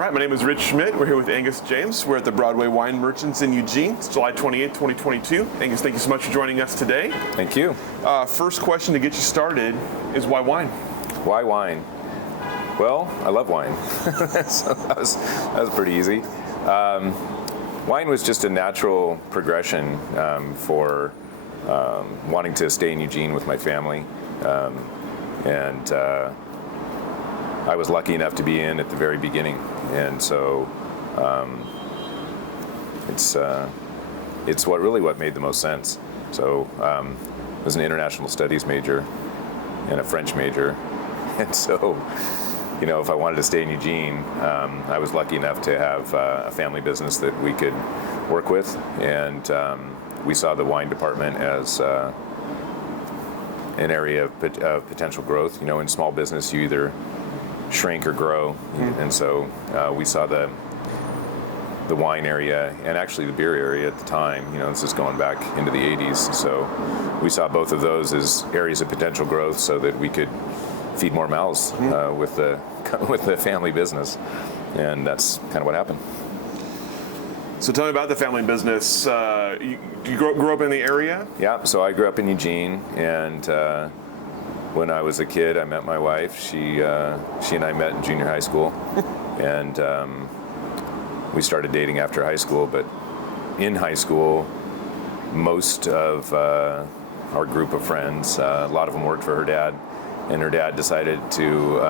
All right, my name is Rich Schmidt. We're here with Angus James. We're at the Broadway Wine Merchants in Eugene. It's July 28th, 2022. Angus, thank you so much for joining us today. Thank you. First question to get you started is why wine? Why wine? Well, I love wine. So that was pretty easy. Wine was just a natural progression for wanting to stay in Eugene with my family. And I was lucky enough to be in at the very beginning. And so it's what made the most sense. So I was an international studies major and a French major. And so, if I wanted to stay in Eugene, I was lucky enough to have a family business that we could work with. And we saw the wine department as an area of potential growth. In small business, you either shrink or grow. And so we saw the wine area and actually the beer area at the time. This is going back into the 80s. So we saw both of those as areas of potential growth so that we could feed more mouths with the family business. And that's kind of what happened. So tell me about the family business. You grew up in the area? Yeah, so I grew up in Eugene, and when I was a kid, I met my wife. She and I met in junior high school, and we started dating after high school. But in high school, most of our group of friends, a lot of them worked for her dad, and her dad decided to.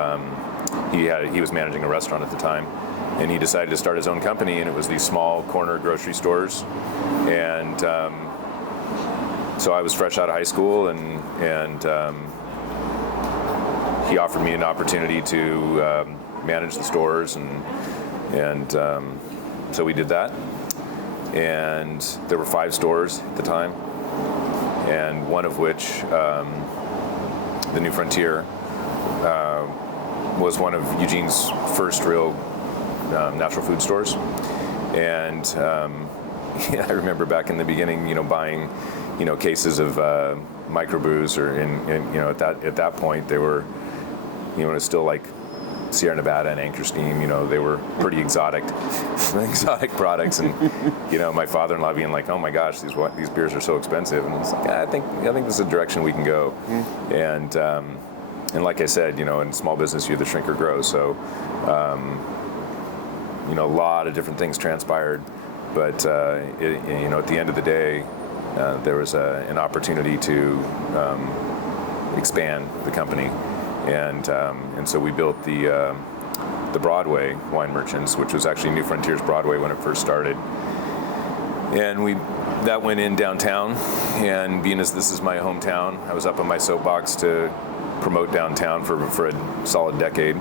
He was managing a restaurant at the time, and he decided to start his own company, and it was these small corner grocery stores. And so I was fresh out of high school, and he offered me an opportunity to manage the stores, and so we did that. And there were 5 stores at the time, and one of which, the New Frontier, was one of Eugene's first real natural food stores. And I remember back in the beginning, buying, cases of microbrews, at that point they were, it was still like Sierra Nevada and Anchor Steam. They were pretty exotic products, and my father-in-law being like, "Oh my gosh, these beers are so expensive," and it's like, I think this is a direction we can go. And like I said, in small business, you either shrink or grow. So, a lot of different things transpired, but at the end of the day, there was an opportunity to expand the company, and so we built the Broadway Wine Merchants, which was actually New Frontier's Broadway when it first started, and that went in downtown. And being as this is my hometown, I was up on my soapbox to promote downtown for a solid decade.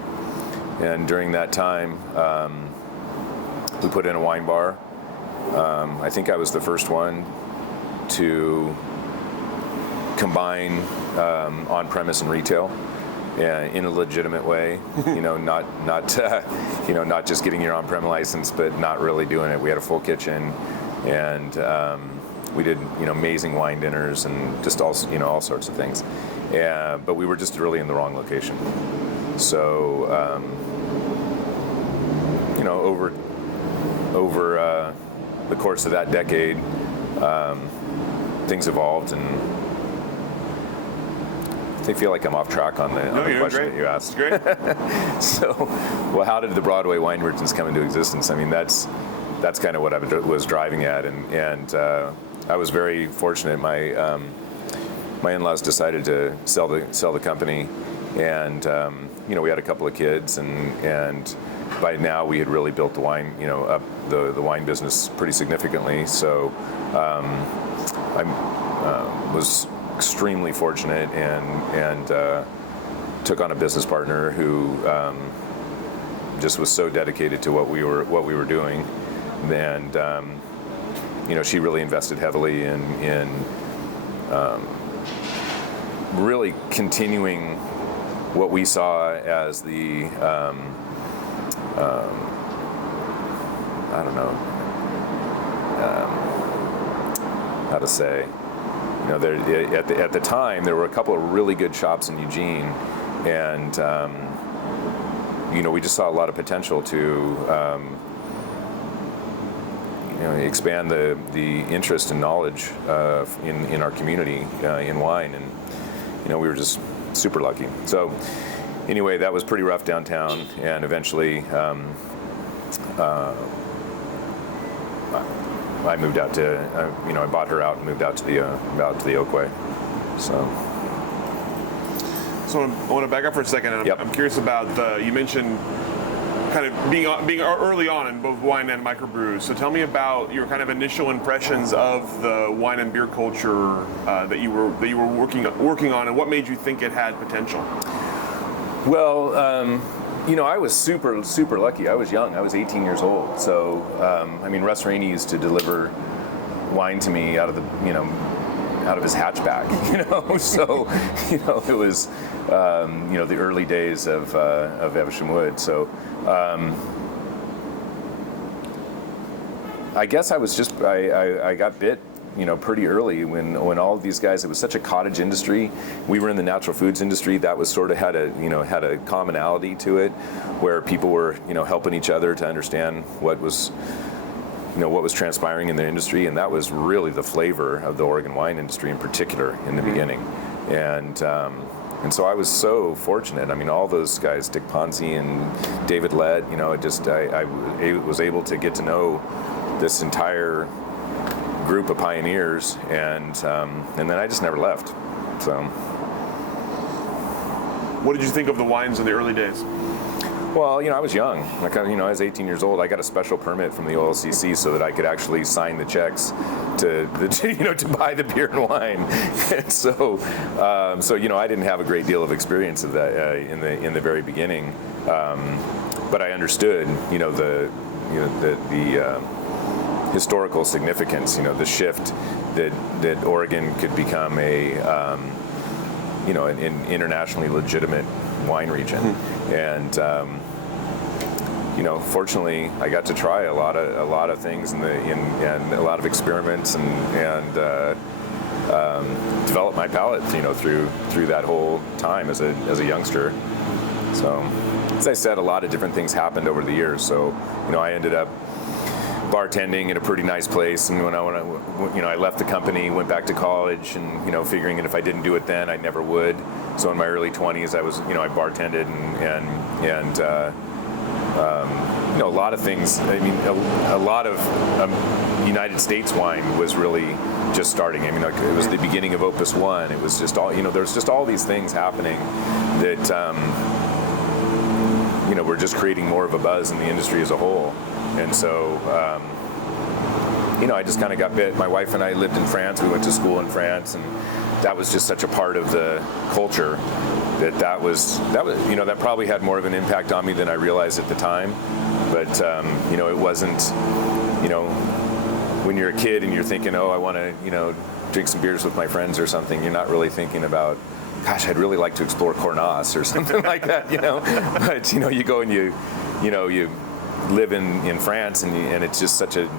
And during that time, we put in a wine bar. I think I was the first one to combine on-premise and retail in a legitimate way. Not just getting your on-prem license, but not really doing it. We had a full kitchen, and we did amazing wine dinners and just all sorts of things. But we were just really in the wrong location. So over the course of that decade, things evolved, and I feel like I'm off track on the question that you asked. Great. So, how did the Broadway Wine Merchants come into existence? I mean, that's kind of what I was driving at, and I was very fortunate. My in-laws decided to sell the company, and we had a couple of kids, and by now we had really built the wine, up the wine business pretty significantly. So I was extremely fortunate, and took on a business partner who just was so dedicated to what we were doing, and she really invested heavily in really continuing what we saw as the I don't know how to say. At the time, there were a couple of really good shops in Eugene, and we just saw a lot of potential to expand the interest and knowledge in our community in wine, and we were just super lucky. So anyway, that was pretty rough downtown, and eventually I moved out to I bought her out and moved out to the Oakway. So I want to back up for a second, and Yep. I'm curious about you mentioned kind of being early on in both wine and microbrews. So tell me about your kind of initial impressions of the wine and beer culture that you were working on, and what made you think it had potential. Well, I was super lucky. I was young. I was 18 years old. So Russ Rainey used to deliver wine to me out of his hatchback. So it was the early days of Evesham Wood. So I guess I was just I got bit pretty early when all of these guys, it was such a cottage industry. We were in the natural foods industry. That was sort of had a commonality to it, where people were helping each other to understand what was transpiring in the industry, and that was really the flavor of the Oregon wine industry in particular in the beginning. And so I was so fortunate. All those guys, Dick Ponzi and David Lett, I was able to get to know this entire group of pioneers, and then I just never left. So, what did you think of the wines in the early days? Well, I was young. I was 18 years old. I got a special permit from the OLCC so that I could actually sign the checks to buy the beer and wine. And so I didn't have a great deal of experience of that in the very beginning, but I understood the historical significance, the shift that Oregon could become an internationally legitimate wine region. And fortunately, I got to try a lot of things and a lot of experiments and develop my palate, through that whole time as a youngster. So, as I said, a lot of different things happened over the years. So, I ended up bartending in a pretty nice place, and when I left the company, went back to college, and figuring that if I didn't do it then, I never would. So in my early 20s, I was I bartended and a lot of things. A lot of United States wine was really just starting. It was the beginning of Opus One. It was just all there's just all these things happening that we're just creating more of a buzz in the industry as a whole. And so, I just kind of got bit. My wife and I lived in France. We went to school in France, and that was just such a part of the culture that probably had more of an impact on me than I realized at the time. But it wasn't. When you're a kid and you're thinking, oh, I want to drink some beers with my friends or something, you're not really thinking about, gosh, I'd really like to explore Cornas or something like that. But you go and you live in France, and it's just such a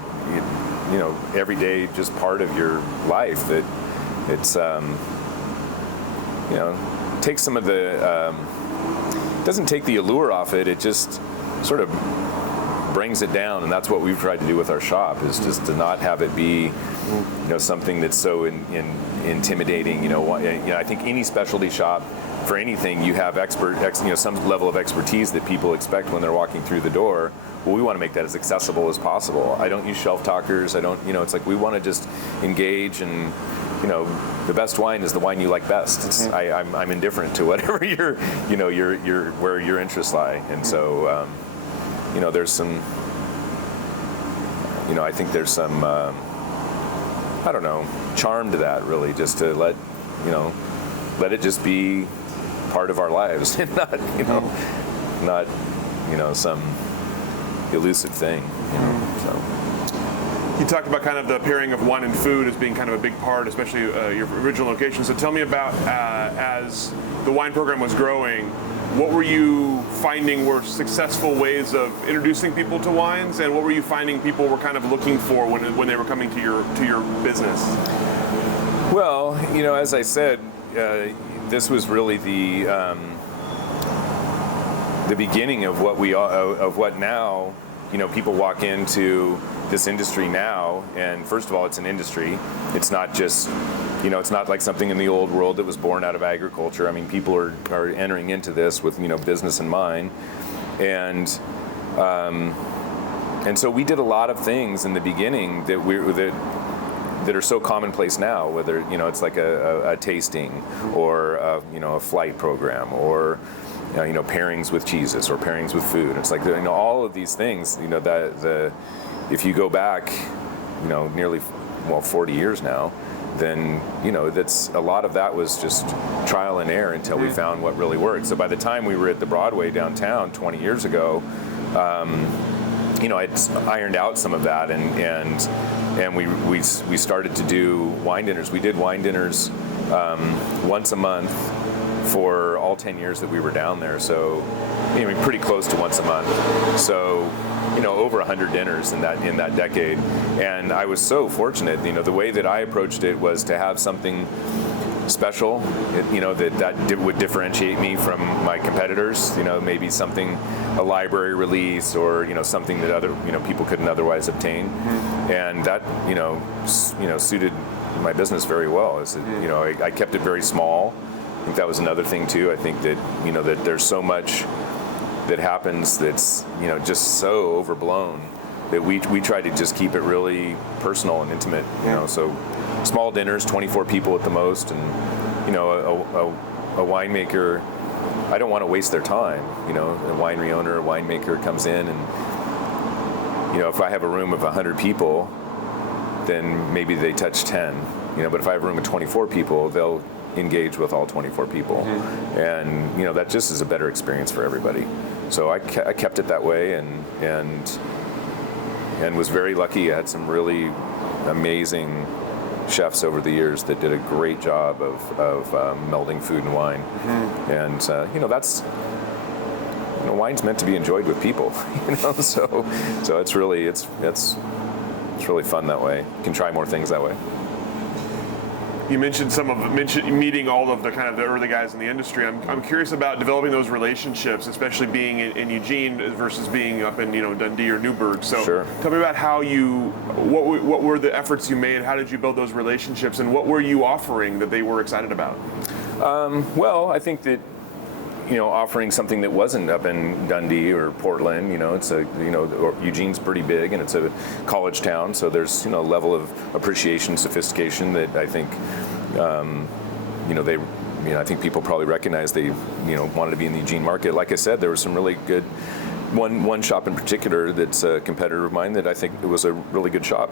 everyday just part of your life that it's takes some of the doesn't take the allure off it. It just sort of brings it down, and that's what we've tried to do with our shop, is just to not have it be something that's so intimidating. I think any specialty shop, for anything, you have some level of expertise that people expect when they're walking through the door. Well, we want to make that as accessible as possible. I don't use shelf talkers. I don't, it's like we want to just engage, and the best wine is the wine you like best. I'm indifferent to whatever your where your interests lie, and so there's some, I think there's some I don't know, charm to that, really, just to let it just be part of our lives, and not some elusive thing. So. You talked about kind of the pairing of wine and food as being kind of a big part, especially your original location. So tell me about, as the wine program was growing, what were you finding were successful ways of introducing people to wines, and what were you finding people were kind of looking for when they were coming to your business? Well, as I said, this was really the the beginning of what now, people walk into this industry now, and first of all, it's an industry. It's not just, it's not like something in the old world that was born out of agriculture. I mean, people are entering into this with, business in mind. And so we did a lot of things in the beginning that are so commonplace now, whether, it's like a tasting or, a flight program or, pairings with cheeses or pairings with food. It's like, all of these things, if you go back, nearly, 40 years now, then, that's a lot of that was just trial and error until we found what really worked. So by the time we were at the Broadway downtown 20 years ago, I'd ironed out some of that, and we started to do wine dinners. We did wine dinners once a month for all 10 years that we were down there. So, pretty close to once a month. So, over 100 dinners in that decade. And I was so fortunate. The way that I approached it was to have something special, that would differentiate me from my competitors. Maybe a library release, or something that other people couldn't otherwise obtain, and that suited my business very well. I kept it very small. I think that was another thing too. I think that that there's so much that happens that's just so overblown that we try to just keep it really personal and intimate. So small dinners, 24 people at the most, and a winemaker, I don't want to waste their time. A winery owner, a winemaker comes in, and if I have a room of 100 people, then maybe they touch 10. But if I have a room of 24 people, they'll engage with all 24 people, and that just is a better experience for everybody. So I kept it that way, and was very lucky. I had some really amazing chefs over the years that did a great job of melding food and wine. And that's wine's meant to be enjoyed with people. So it's really fun that way. You can try more things that way. You mentioned meeting all of the kind of the early guys in the industry. I'm curious about developing those relationships, especially being in Eugene versus being up in Dundee or Newburgh. So sure. Tell me about what were the efforts you made? How did you build those relationships, and what were you offering that they were excited about? Well, I think that offering something that wasn't up in Dundee or Portland, it's Eugene's pretty big, and it's a college town, so there's a level of appreciation, sophistication that I think I think people probably recognize. They wanted to be in the Eugene market. Like I said, there was some really good one shop in particular that's a competitor of mine that I think it was a really good shop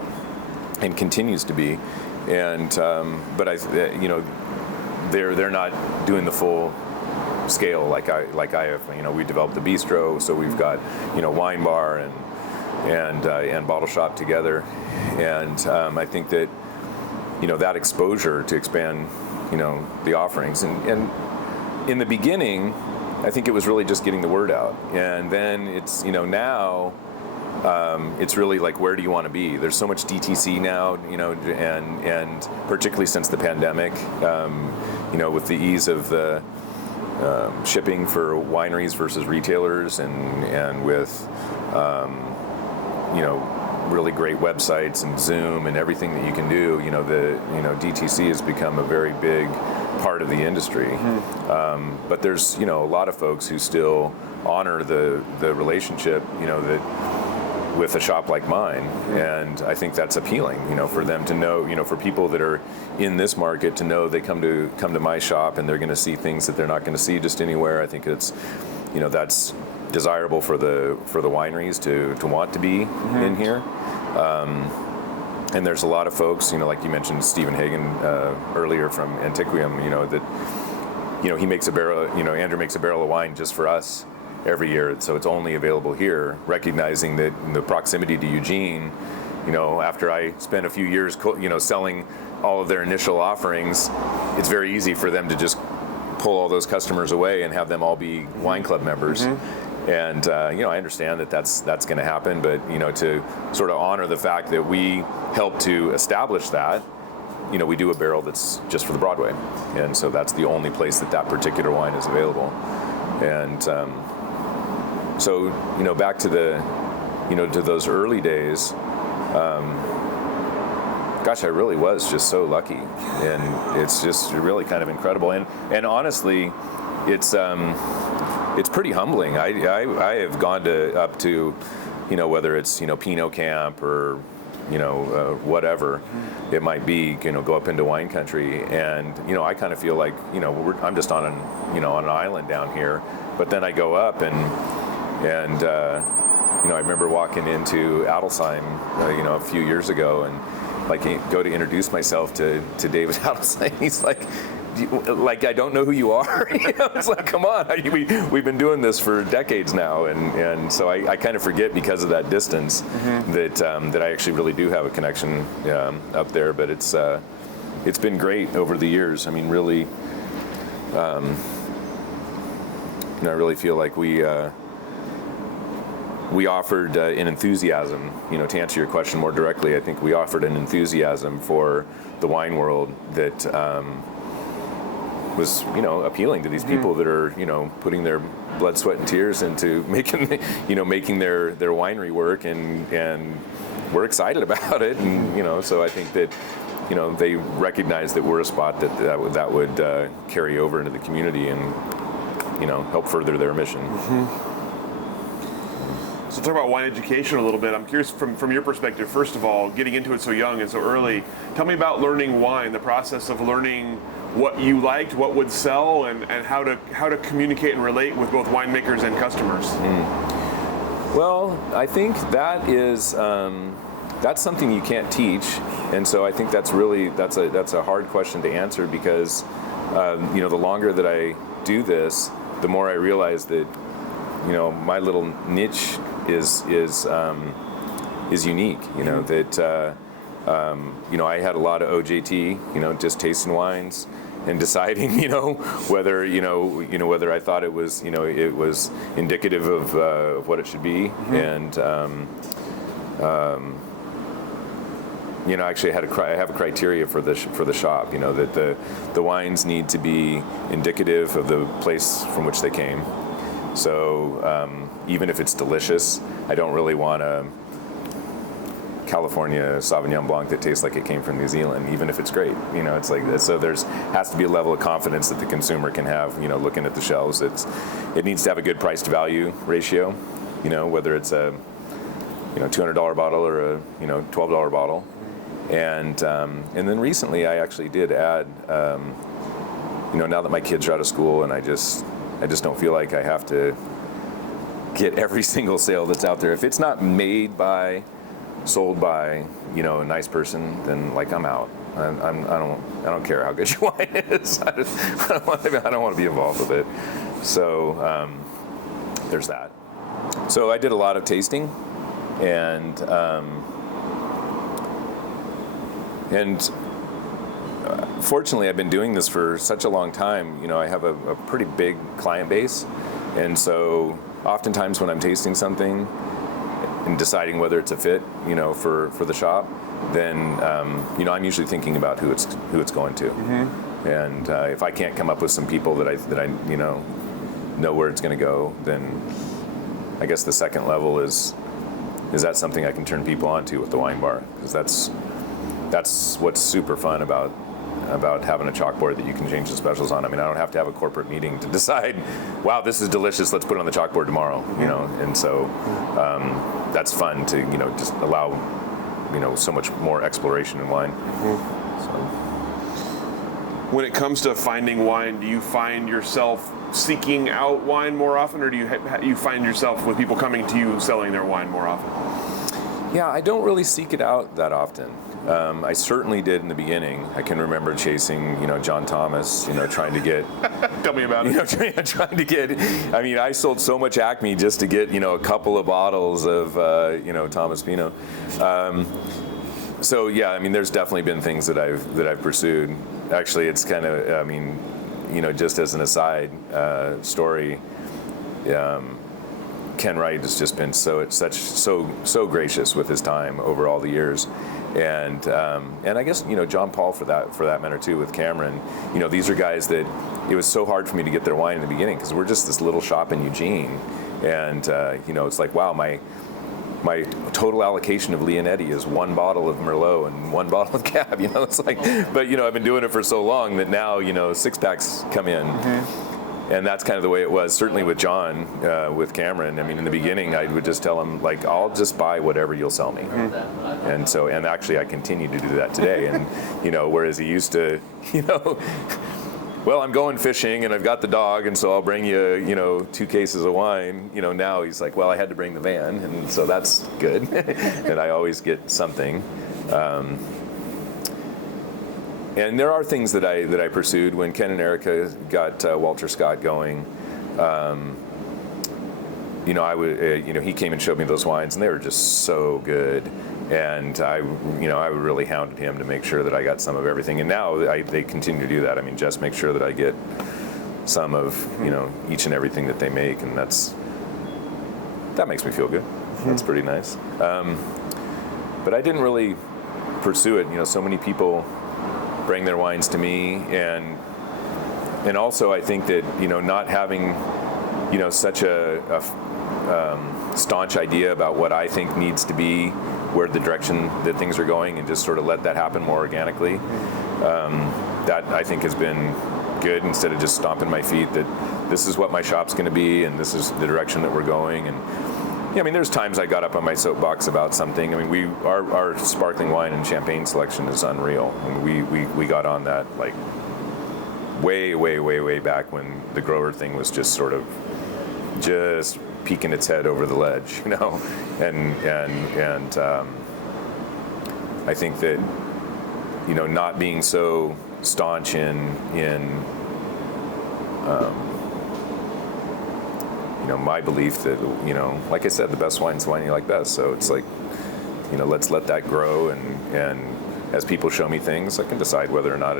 and continues to be, and but they're not doing the full scale like I have. We developed the bistro, so we've got wine bar and bottle shop together, and I think that that exposure to expand the offerings, and in the beginning I think it was really just getting the word out, and then it's now it's really like, where do you want to be? There's so much DTC now, and particularly since the pandemic, with the ease of the shipping for wineries versus retailers, and with really great websites and Zoom and everything that you can do, DTC has become a very big part of the industry. But there's a lot of folks who still honor the relationship that with a shop like mine, and I think that's appealing, for them to know, for people that are in this market to know they come to my shop and they're going to see things that they're not going to see just anywhere. I think it's, that's desirable for the wineries to want to be in here. And there's a lot of folks, like you mentioned Stephen Hagen earlier from Antiquium, that he makes a barrel, Andrew makes a barrel of wine just for us every year, so it's only available here, recognizing that in the proximity to Eugene, after I spent a few years, selling all of their initial offerings, it's very easy for them to just pull all those customers away and have them all be wine club members. And I understand that that's going to happen, but to sort of honor the fact that we helped to establish that, we do a barrel that's just for the Broadway, and so that's the only place that particular wine is available. And So, back to to those early days, gosh, I really was just so lucky, and it's just really kind of incredible. And honestly, it's pretty humbling. I have gone up to, whether it's Pinot Camp or whatever it might be, go up into wine country, and I kind of feel like I'm just on an island down here, but then I go up and I remember walking into Adelsheim a few years ago, and go to introduce myself to David Adelsheim. He's like I don't know who you are. It's like, come on, we've been doing this for decades now, and so I kind of forget because of that distance that I actually really do have a connection up there. But it's been great over the years. I mean, really, I really feel like we offered an enthusiasm. To answer your question more directly, I think we offered an enthusiasm for the wine world that was appealing to these people that are putting their blood, sweat, and tears into making their winery work, and we're excited about it, and so I think that they recognize that we're a spot that would carry over into the community and help further their mission. So talk about wine education a little bit. I'm curious from your perspective, first of all, getting into it so young and so early. Tell me about learning wine, the process of learning what you liked, what would sell, and how to communicate and relate with both winemakers and customers. Well, I think that is that's something you can't teach, and so I think that's a hard question to answer, because the longer that I do this, the more I realize that my little niche is unique. That I had a lot of OJT, just tasting wines and deciding, whether whether I thought it was indicative of what it should be, and actually I have a criteria for the shop, that the wines need to be indicative of the place from which they came. So even if it's delicious, I don't really want a California Sauvignon Blanc that tastes like it came from New Zealand, even if it's great. It's like this. So has to be a level of confidence that the consumer can have, looking at the shelves. It needs to have a good price to value ratio, whether it's a $200 bottle or a $12 bottle. And then recently I actually did add, now that my kids are out of school, and I just don't feel like I have to get every single sale that's out there. If it's not sold by a nice person, then I'm out. I don't care how good your wine is. I don't want to be involved with it. So there's that. So I did a lot of tasting, and fortunately, I've been doing this for such a long time. I have a pretty big client base, and so oftentimes when I'm tasting something and deciding whether it's a fit, for the shop, then I'm usually thinking about who it's going to. And if I can't come up with some people that I know where it's going to go, then I guess the second level is that something I can turn people onto with the wine bar, because that's what's super fun about having a chalkboard that you can change the specials on. I mean, I don't have to have a corporate meeting to decide, wow, this is delicious, let's put it on the chalkboard tomorrow, and so that's fun to, just allow, so much more exploration in wine. So. When it comes to finding wine, do you find yourself seeking out wine more often, or do you find yourself with people coming to you selling their wine more often? Yeah, I don't really seek it out that often. I certainly did in the beginning. I can remember chasing, John Thomas, trying to get. Tell me about it. Trying to get. I mean, I sold so much Acme just to get, a couple of bottles of, Thomas Pinot. So yeah, I mean, there's definitely been things that I've pursued. Actually, it's kind of, just as an aside story. Ken Wright has just been so gracious with his time over all the years, and I guess John Paul for that matter too with Cameron. These are guys that it was so hard for me to get their wine in the beginning because we're just this little shop in Eugene, and it's like, wow, my total allocation of Leonetti is 1 bottle of Merlot and 1 bottle of Cab. It's like, but I've been doing it for so long that now 6-packs come in. And that's kind of the way it was, certainly with John, with Cameron. I mean, in the beginning, I would just tell him, like, I'll just buy whatever you'll sell me. And actually I continue to do that today. And, whereas he used to, well, I'm going fishing and I've got the dog, and so I'll bring you, 2 cases of wine. Now he's like, well, I had to bring the van, and so that's good. And I always get something. And there are things that I pursued when Ken and Erica got Walter Scott going. I would, he came and showed me those wines, and they were just so good. And I really hounded him to make sure that I got some of everything. And now they continue to do that. I mean, just make sure that I get some of each and everything that they make, and that makes me feel good. That's pretty nice. But I didn't really pursue it. So many people bring their wines to me, and also I think that not having such a staunch idea about what I think needs to be, where the direction that things are going, and just sort of let that happen more organically. That I think has been good, instead of just stomping my feet that this is what my shop's going to be and this is the direction that we're going. And there's times I got up on my soapbox about something. I mean, our sparkling wine and champagne selection is unreal. I mean, we got on that like way back when the grower thing was just sort of just peeking its head over the ledge, and I think that not being so staunch in my belief that, like I said, the best wine's the wine you like best. So it's like, let's let that grow, and as people show me things, I can decide whether or not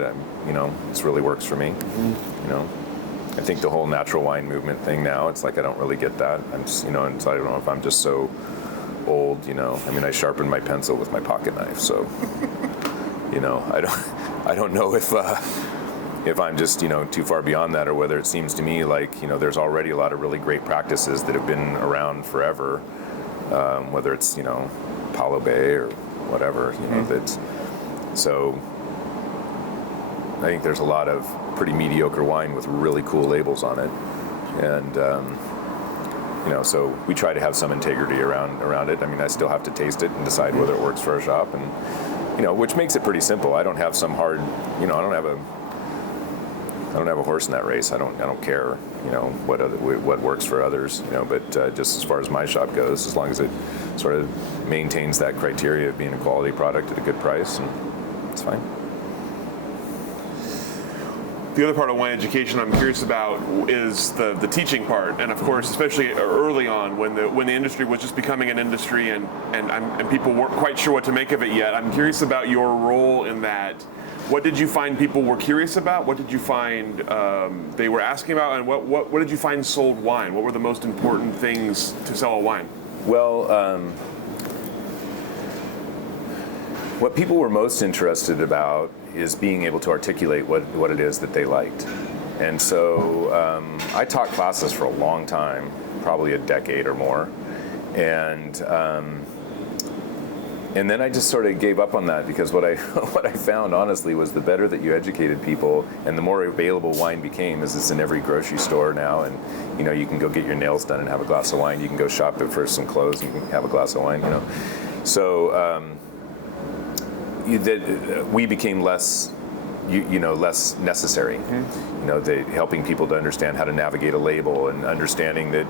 this really works for me. I think the whole natural wine movement thing now, it's like I don't really get that. I'm just, and so I don't know if I'm just so old, I mean, I sharpen my pencil with my pocket knife, so I don't know if I'm just too far beyond that, or whether it seems to me like there's already a lot of really great practices that have been around forever, whether it's Paulo Bay or whatever, that's so. I think there's a lot of pretty mediocre wine with really cool labels on it, and so we try to have some integrity around it. I mean, I still have to taste it and decide whether it works for our shop, and which makes it pretty simple. I don't have some hard, I don't have a horse in that race. I don't care, what works for others, but just as far as my shop goes, as long as it sort of maintains that criteria of being a quality product at a good price, and it's fine. The other part of wine education I'm curious about is the teaching part, and of course, especially early on when the industry was just becoming an industry, and people weren't quite sure what to make of it yet. I'm curious about your role in that. What did you find people were curious about? What did you find they were asking about, and what did you find sold wine? What were the most important things to sell a wine? Well, what people were most interested about is being able to articulate what it is that they liked. And so I taught classes for a long time, probably a decade or more. And then I just sort of gave up on that, because what I found honestly was the better that you educated people and the more available wine became, as it's in every grocery store now, and you can go get your nails done and have a glass of wine. You can go shop for some clothes, you can have a glass of wine, So we became less less necessary. Helping people to understand how to navigate a label, and understanding that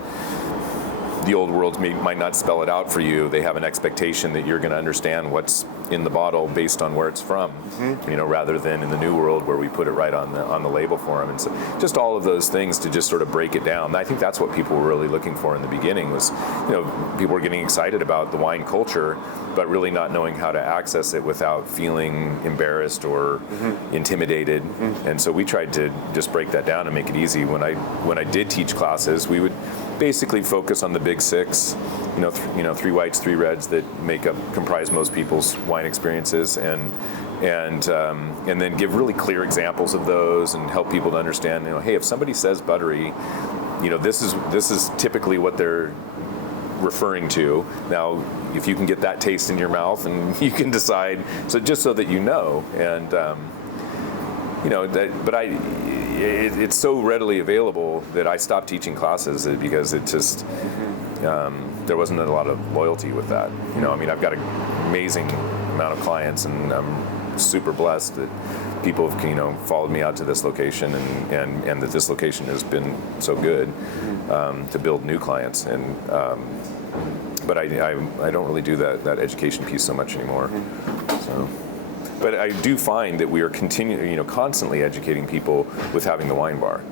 the old world might not spell it out for you. They have an expectation that you're going to understand what's in the bottle based on where it's from, rather than in the new world where we put it right on the label for them. And so just all of those things to just sort of break it down. I think that's what people were really looking for in the beginning was, people were getting excited about the wine culture, but really not knowing how to access it without feeling embarrassed or intimidated. And so we tried to just break that down and make it easy. When I did teach classes, we would basically focus on the big six, three whites, three reds that comprise most people's wine experiences, and then give really clear examples of those and help people to understand, hey, if somebody says buttery, this is typically what they're referring to. Now, if you can get that taste in your mouth, and you can decide, so just so that and it's so readily available that I stopped teaching classes because it just there wasn't a lot of loyalty with that. I've got an amazing amount of clients, and I'm super blessed that people have followed me out to this location, and that this location has been so good to build new clients. And but I don't really do that education piece so much anymore. So. But I do find that we are constantly educating people with having the wine bar,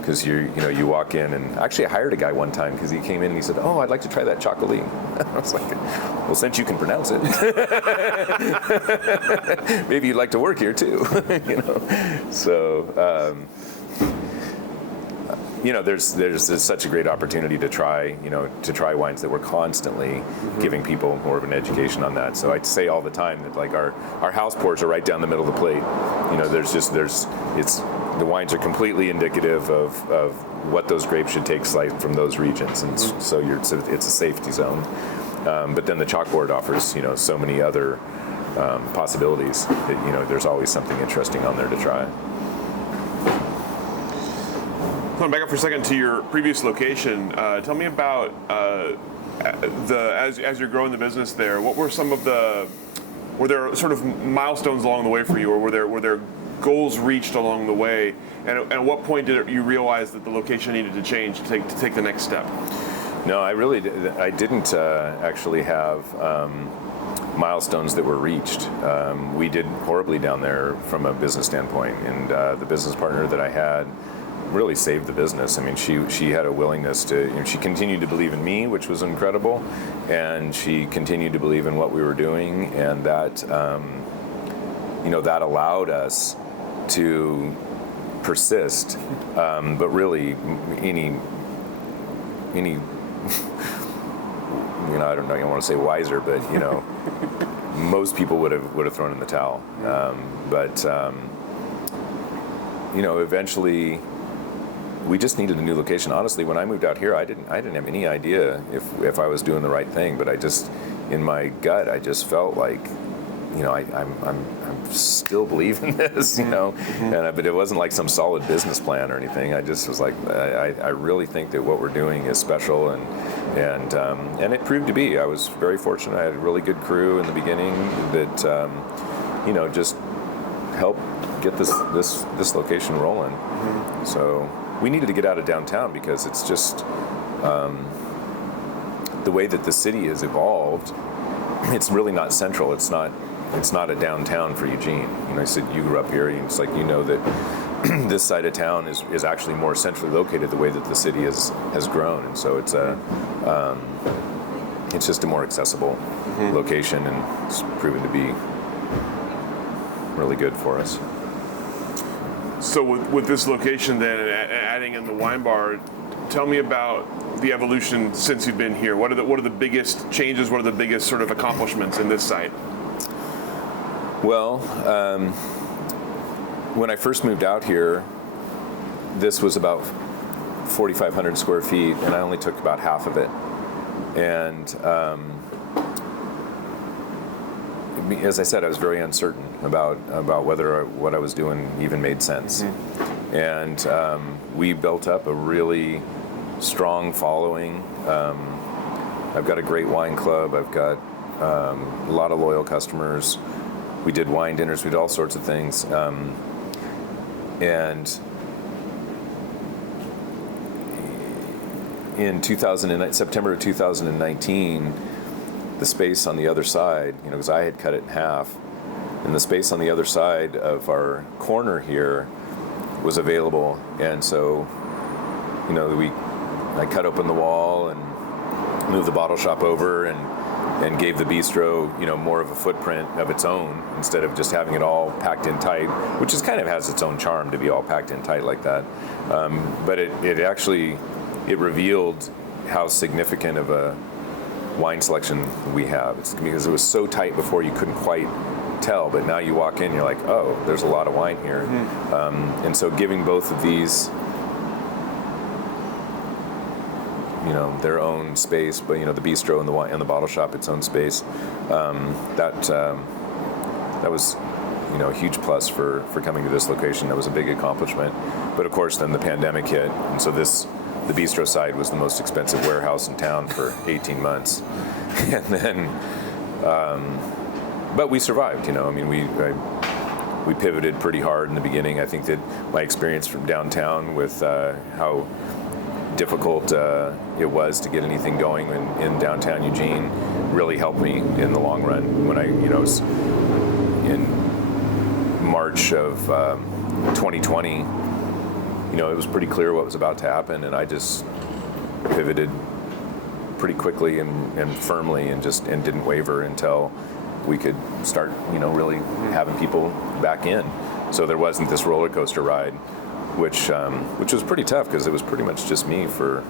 because you walk in, and actually I hired a guy one time because he came in and he said, "Oh, I'd like to try that chocolate." I was like, "Well, since you can pronounce it, maybe you'd like to work here too," So. There's such a great opportunity to try wines that we're constantly giving people more of an education on that. So I say all the time that our house pours are right down the middle of the plate. The wines are completely indicative of what those grapes should taste like from those regions, and so it's a safety zone. But then the chalkboard offers so many other possibilities that there's always something interesting on there to try. Going back up for a second to your previous location, tell me about as you're growing the business there. What were some of were there sort of milestones along the way for you, or were there goals reached along the way? And at what point did you realize that the location needed to change to take the next step? No, I didn't actually have milestones that were reached. We did horribly down there from a business standpoint, and the business partner that I had really saved the business. She had a willingness to, she continued to believe in me, which was incredible, and she continued to believe in what we were doing, and that that allowed us to persist. But really, any I don't know, I don't want to say wiser, but most people would have thrown in the towel. But eventually, we just needed a new location. Honestly, when I moved out here, I didn't have any idea if I was doing the right thing. But in my gut, I just felt like, I'm still believing this, but it wasn't like some solid business plan or anything. I just was like, I really think that what we're doing is special, and it proved to be. I was very fortunate. I had a really good crew in the beginning that, just helped get this location rolling. So we needed to get out of downtown because it's just the way that the city has evolved. It's really not central. It's not a downtown for Eugene. I said you grew up here, and it's like that this side of town is actually more centrally located the way that the city has grown, and so it's just a more accessible location, and it's proven to be really good for us. So with this location then, and adding in the wine bar, tell me about the evolution since you've been here. What are the biggest changes? What are the biggest sort of accomplishments in this site? Well, when I first moved out here, this was about 4,500 square feet, and I only took about half of it. And as I said, I was very uncertain about whether what I was doing even made sense. And we built up a really strong following. I've got a great wine club. I've got a lot of loyal customers. We did wine dinners. We did all sorts of things. And in September of 2019, the space on the other side, because I had cut it in half, and the space on the other side of our corner here was available. And so, I cut open the wall and moved the bottle shop over and gave the bistro, more of a footprint of its own instead of just having it all packed in tight, which is kind of has its own charm to be all packed in tight like that. But it actually it revealed how significant of a wine selection we have. It's because it was so tight before you couldn't quite tell, but now you walk in, you're like, oh, there's a lot of wine here. And so giving both of these, their own space, but the bistro and the wine and the bottle shop its own space, that was a huge plus for coming to this location. That was a big accomplishment. But of course, then the pandemic hit, and so the bistro side was the most expensive warehouse in town for 18 months. And then, but we survived, we pivoted pretty hard in the beginning. I think that my experience from downtown with how difficult it was to get anything going in downtown Eugene really helped me in the long run. When I, was in March of 2020, it was pretty clear what was about to happen, and I just pivoted pretty quickly and firmly, and didn't waver until we could start, really having people back in. So there wasn't this roller coaster ride, which was pretty tough because it was pretty much just me for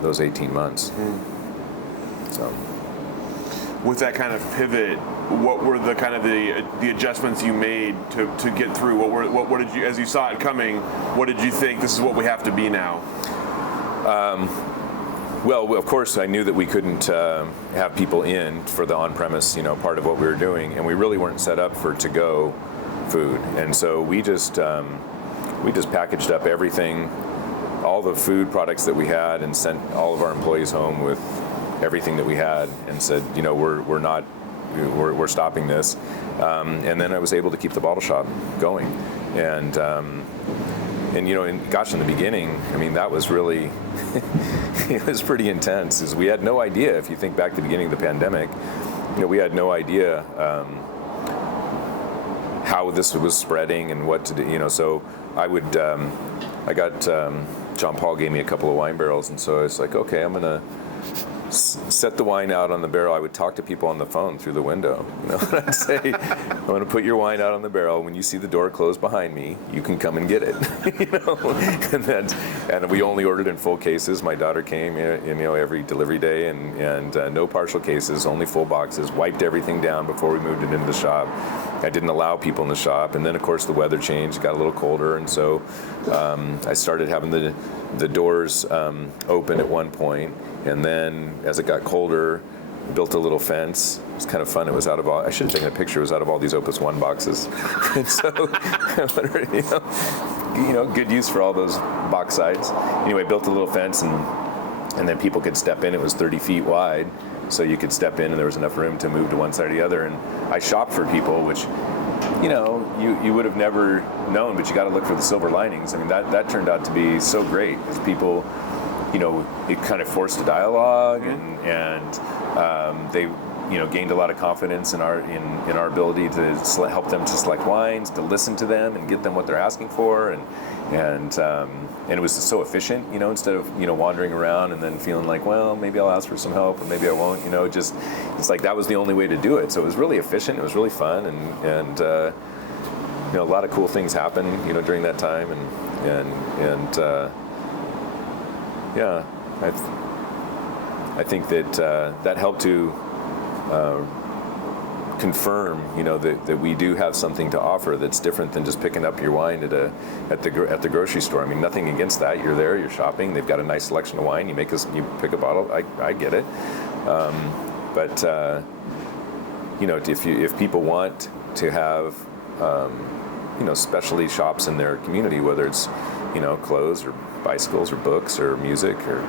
those 18 months. So. With that kind of pivot, what were the kind of the adjustments you made to get through? What did you, as you saw it coming, what did you think this is what we have to be now? Well, of course, I knew that we couldn't have people in for the on-premise, part of what we were doing, and we really weren't set up for to-go food. And so we just packaged up everything, all the food products that we had, and sent all of our employees home with everything that we had, and said, we're stopping this. And then I was able to keep the bottle shop going, and in the beginning, that was really it was pretty intense. Is we had no idea. If you think back to the beginning of the pandemic, we had no idea how this was spreading and what to do. So I got John Paul gave me a couple of wine barrels, and so I was like, okay, I'm gonna set the wine out on the barrel. I would talk to people on the phone through the window. I'd say, I'm going to put your wine out on the barrel. When you see the door close behind me, you can come and get it. And we only ordered in full cases. My daughter came, every delivery day, and no partial cases, only full boxes. Wiped everything down before we moved it into the shop. I didn't allow people in the shop, and then of course the weather changed, it got a little colder, and so I started having the doors open at one point. And then, as it got colder, built a little fence. It was kind of fun. It was out of all, I should have taken a picture. It was out of all these Opus One boxes. And so, good use for all those box sides. Anyway, built a little fence, and then people could step in. It was 30 feet wide, so you could step in, and there was enough room to move to one side or the other. And I shopped for people, which, you would have never known, but you got to look for the silver linings. That turned out to be so great, because people, it kind of forced a dialogue, and they, gained a lot of confidence in our ability to help them to select wines, to listen to them, and get them what they're asking for, and it was so efficient, instead of wandering around and then feeling like, well, maybe I'll ask for some help, and maybe I won't, it's like that was the only way to do it. So it was really efficient. It was really fun, and a lot of cool things happened, during that time, and. Yeah, I think that that helped to confirm, that we do have something to offer that's different than just picking up your wine at the grocery store. Nothing against that. You're there, you're shopping. They've got a nice selection of wine. You pick a bottle. I get it. But if people want to have specialty shops in their community, whether it's clothes or bicycles or books or music or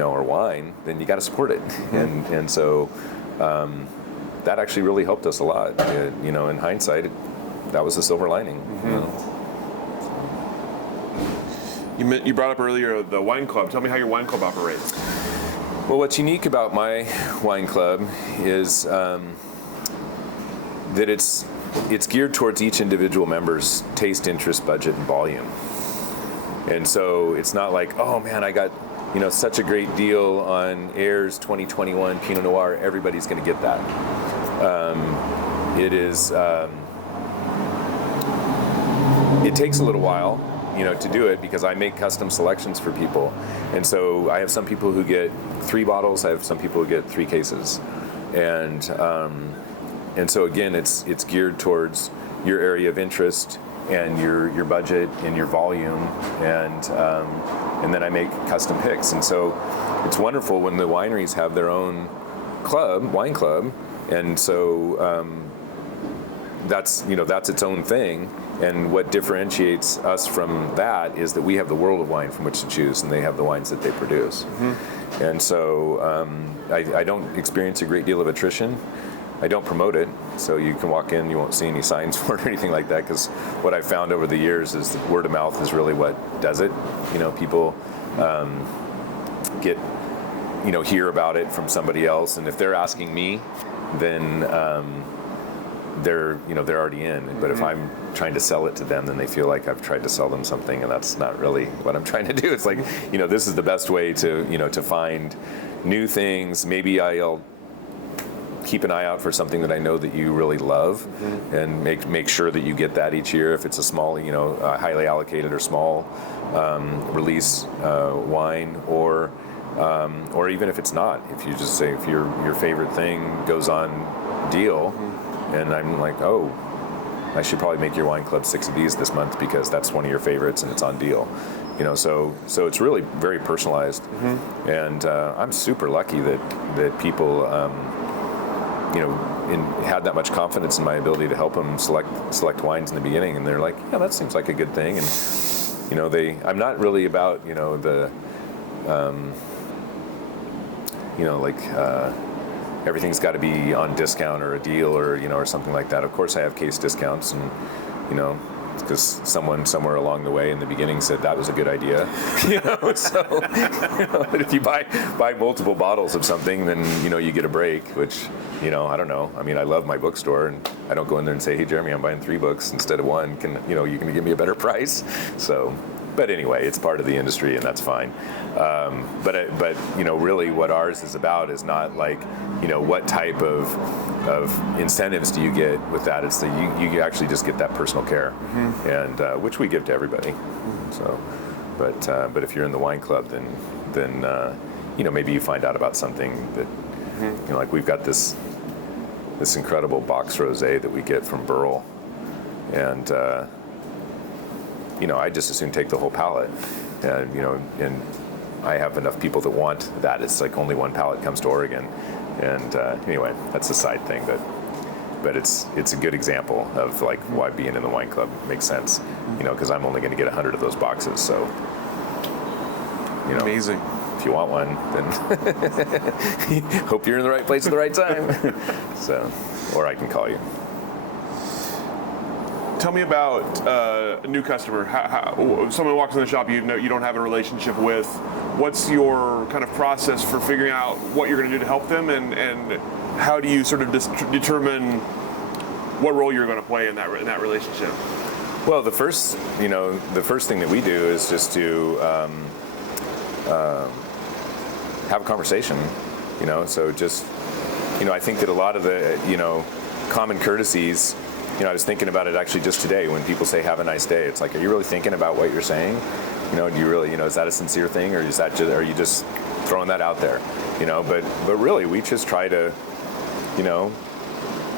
or wine, then you got to support it. And so that actually really helped us a lot. In hindsight, that was the silver lining. You brought up earlier the wine club. Tell me how your wine club operates. Well, what's unique about my wine club is that it's geared towards each individual member's taste, interest, budget, and volume. And so it's not like, oh man, I got such a great deal on Ayers 2021 Pinot Noir. Everybody's going to get that. It takes a little while to do it because I make custom selections for people. And so I have some people who get 3 bottles. I have some people who get 3 cases. And so again, it's geared towards your area of interest and your budget and your volume, and then I make custom picks. And so it's wonderful when the wineries have their own wine club, and so that's its own thing. And what differentiates us from that is that we have the world of wine from which to choose, and they have the wines that they produce. Mm-hmm. And so I don't experience a great deal of attrition. I don't promote it, so you can walk in, you won't see any signs for it or anything like that, because what I've found over the years is that word of mouth is really what does it. People hear about it from somebody else, and if they're asking me, then they're already in. But if I'm trying to sell it to them, then they feel like I've tried to sell them something, and that's not really what I'm trying to do. It's like, this is the best way to find new things. Maybe I'll keep an eye out for something that I know that you really love, and make sure that you get that each year. If it's a small, highly allocated or small release wine, or even if it's not, if you just say if your favorite thing goes on deal, and I'm like, oh, I should probably make your wine club 6 of these this month because that's one of your favorites and it's on deal. So it's really very personalized, and I'm super lucky that people had that much confidence in my ability to help them select wines in the beginning, and they're like, yeah, that seems like a good thing. And I'm not really about everything's got to be on discount or a deal or something like that. Of course, I have case discounts, and because someone somewhere along the way in the beginning said that was a good idea. But if you buy multiple bottles of something, then you get a break, which I don't know. I mean, I love my bookstore, and I don't go in there and say, hey, Jeremy, I'm buying 3 books instead of 1. Can you going to give me a better price? So, but anyway, it's part of the industry, and that's fine. But really, what ours is about is not like what type of incentives do you get with that. It's that you actually just get that personal care, and which we give to everybody. So, but if you're in the wine club, then maybe you find out about something that like we've got this incredible box rosé that we get from Burl, and I just as soon take the whole pallet, and and I have enough people that want that. It's like only 1 pallet comes to Oregon, and anyway, that's a side thing, but it's a good example of like why being in the wine club makes sense, because I'm only going to get 100 of those boxes, so amazing. If you want one, then hope you're in the right place at the right time. So, or I can call you. Tell me about a new customer. How someone walks in the shop you don't have a relationship with. What's your kind of process for figuring out what you're going to do to help them, and how do you sort of determine what role you're going to play in that relationship? Well, the first thing that we do is just to have a conversation. So just I think that a lot of the common courtesies. I was thinking about it actually just today when people say "Have a nice day." It's like, are you really thinking about what you're saying? Do you really, is that a sincere thing, or is that just, are you just throwing that out there? But really, we just try to,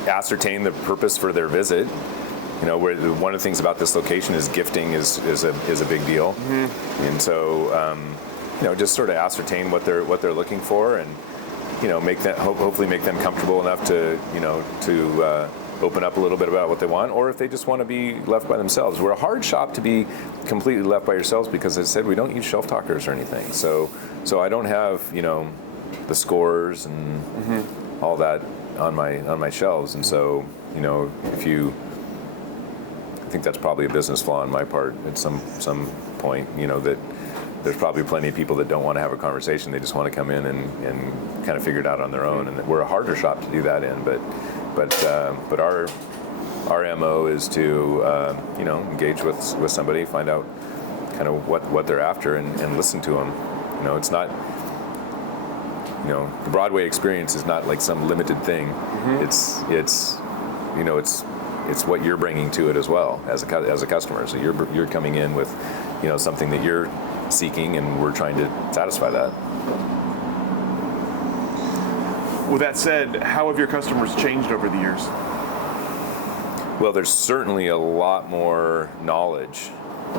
ascertain the purpose for their visit. Where one of the things about this location is gifting is a big deal, and so just sort of ascertain what they're looking for, and make that hopefully make them comfortable enough to open up a little bit about what they want, or if they just want to be left by themselves. We're a hard shop to be completely left by yourselves because, as I said, we don't use shelf talkers or anything. So I don't have the scores and all that on my shelves. And so if you, I think that's probably a business flaw on my part at some point. That there's probably plenty of people that don't want to have a conversation. They just want to come in and kind of figure it out on their own. And we're a harder shop to do that in, but our MO is to engage with somebody, find out kind of what they're after, and listen to them. It's not the Broadway experience is not like some limited thing. It's what you're bringing to it as well as a customer. So you're coming in with something that you're seeking, and we're trying to satisfy that. With that said, how have your customers changed over the years? Well, there's certainly a lot more knowledge.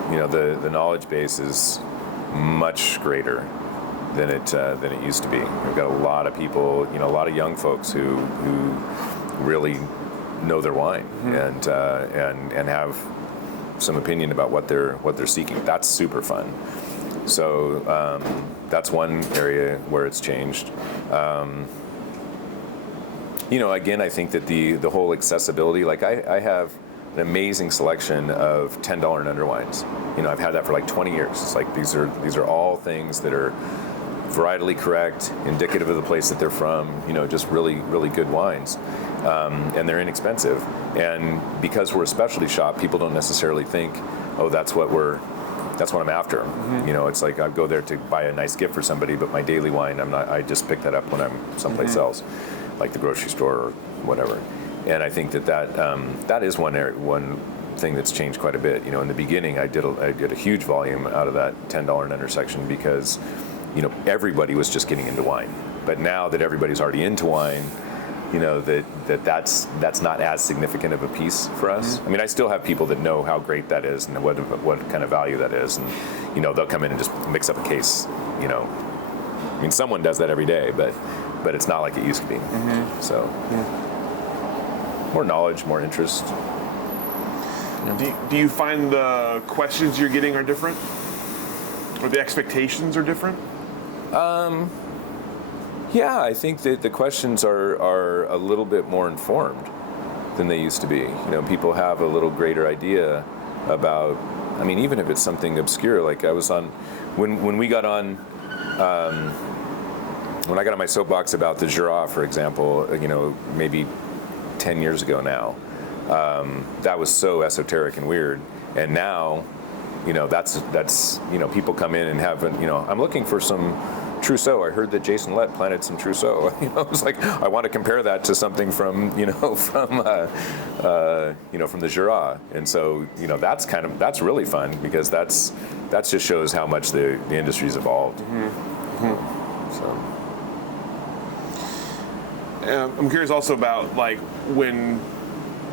The knowledge base is much greater than it used to be. We've got a lot of people, a lot of young folks who really know their wine and have some opinion about what they're seeking. That's super fun. So that's one area where it's changed. Again, I think that the whole accessibility, like I have an amazing selection of $10 and under wines. I've had that for like 20 years. It's like these are all things that are varietally correct, indicative of the place that they're from, just really, really good wines. And they're inexpensive. And because we're a specialty shop, people don't necessarily think, oh, that's what I'm after. Mm-hmm. It's like I go there to buy a nice gift for somebody, but my daily wine, I just pick that up when I'm someplace else, like the grocery store or whatever. And I think that is one thing that's changed quite a bit. In the beginning, I did a huge volume out of that $10 and under section because, everybody was just getting into wine. But now that everybody's already into wine, that's not as significant of a piece for us. Mm-hmm. I mean, I still have people that know how great that is and what kind of value that is, and they'll come in and just mix up a case. I mean, someone does that every day, but it's not like it used to be. Mm-hmm. So, more knowledge, more interest. Do you find the questions you're getting are different, or the expectations are different? Yeah, I think that the questions are a little bit more informed than they used to be. People have a little greater idea about, even if it's something obscure, like I was on, when we got on, when I got on my soapbox about the Jura, for example, maybe 10 years ago now, that was so esoteric and weird. And now, that's people come in and have, I'm looking for some Trousseau. I heard that Jason Lett planted some Trousseau. It's like I want to compare that to something from from the Jura, and so that's really fun because that just shows how much the industry's evolved. Mm-hmm. Mm-hmm. So I'm curious also about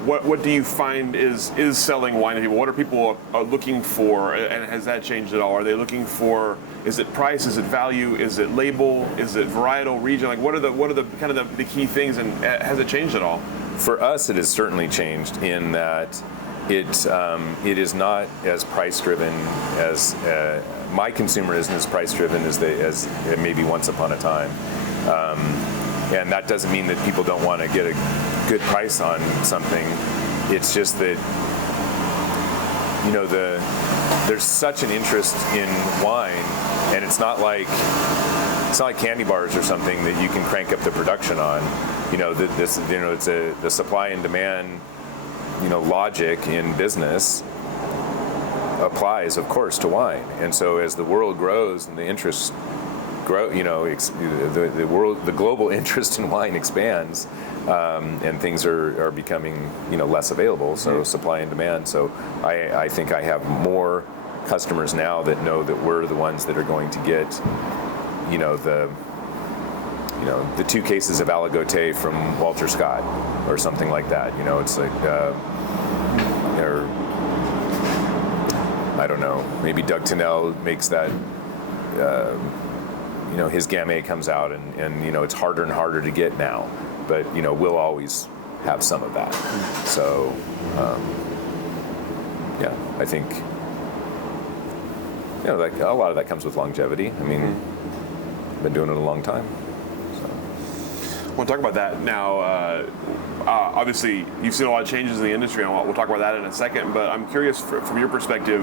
what do you find is selling wine to people? What are people looking for, and has that changed at all? Are they looking for, is it price, is it value, is it label, is it varietal, region? Like what are the kind of the key things, and has it changed at all? For us, it has certainly changed in that it is not as price driven as my consumer isn't as price driven as maybe once upon a time. And that doesn't mean that people don't want to get a good price on something. It's just that, there's such an interest in wine, and it's not like candy bars or something that you can crank up the production on. It's the supply and demand, logic in business applies, of course, to wine. And so as the world grows and the interest the global interest in wine expands, and things are becoming less available. So supply and demand. So I think I have more customers now that know that we're the ones that are going to get the 2 cases of Aligoté from Walter Scott or something like that. It's like or I don't know, maybe Doug Tennell makes that. His Gamay comes out, and it's harder and harder to get now, but we'll always have some of that. So I think like a lot of that comes with longevity. I've been doing it a long time. So I want to talk about that now. Obviously, you've seen a lot of changes in the industry, and we'll talk about that in a second. But I'm curious, from your perspective,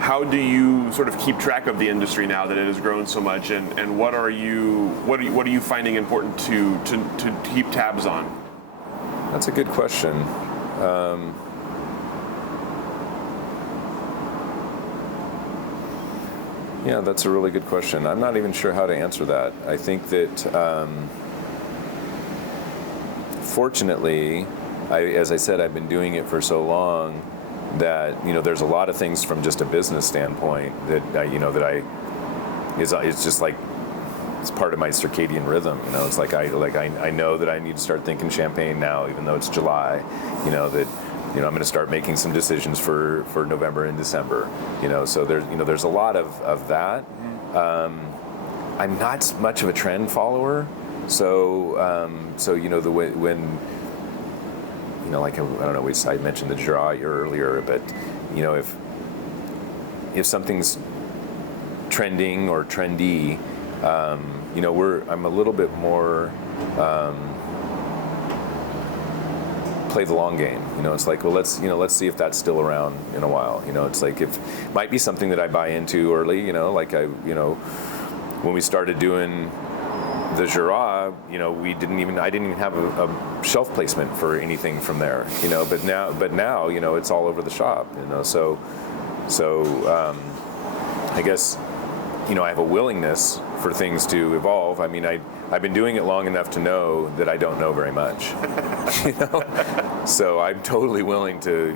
how do you sort of keep track of the industry now that it has grown so much, and what are you finding important to keep tabs on? That's a good question. Yeah, that's a really good question. I'm not even sure how to answer that. I think that, fortunately, as I said, I've been doing it for so long that there's a lot of things from just a business standpoint that it's just like it's part of my circadian rhythm. It's like I know that I need to start thinking champagne now, even though it's July. That I'm going to start making some decisions for November and December. So there's a lot of that. I'm not much of a trend follower, so the way when like I don't know, I mentioned the Jura earlier, but if something's trending or trendy, I'm a little bit more play the long game. It's like, well, let's see if that's still around in a while. It's like if might be something that I buy into early. Like when we started doing the Jura, I didn't even have a shelf placement for anything from there. But now, it's all over the shop. So I guess I have a willingness for things to evolve. I mean, I've been doing it long enough to know that I don't know very much. So I'm totally willing to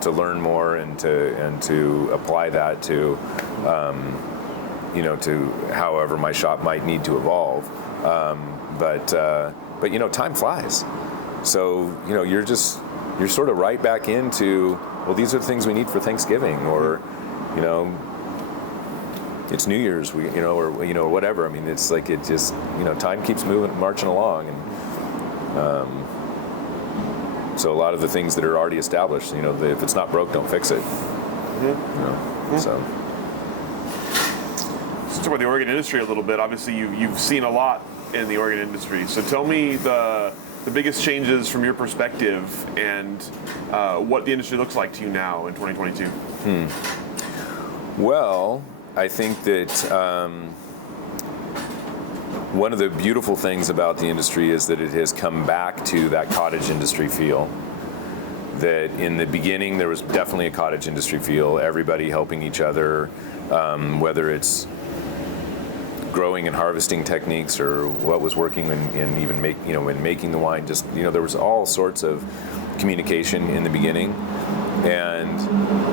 to learn more and to apply that to to however my shop might need to evolve. But time flies. So you're sort of right back into, well, these are the things we need for Thanksgiving, or it's New Year's, or whatever. I mean, it's like it just time keeps marching along, and so a lot of the things that are already established, if it's not broke, don't fix it. So. Let's talk about the organ industry a little bit. Obviously, you've seen a lot in the organ industry. So tell me the biggest changes from your perspective, and what the industry looks like to you now in 2022. Well, I think that one of the beautiful things about the industry is that it has come back to that cottage industry feel. That in the beginning there was definitely a cottage industry feel, everybody helping each other, whether it's growing and harvesting techniques or what was working in even when making the wine. Just there was all sorts of communication in the beginning, and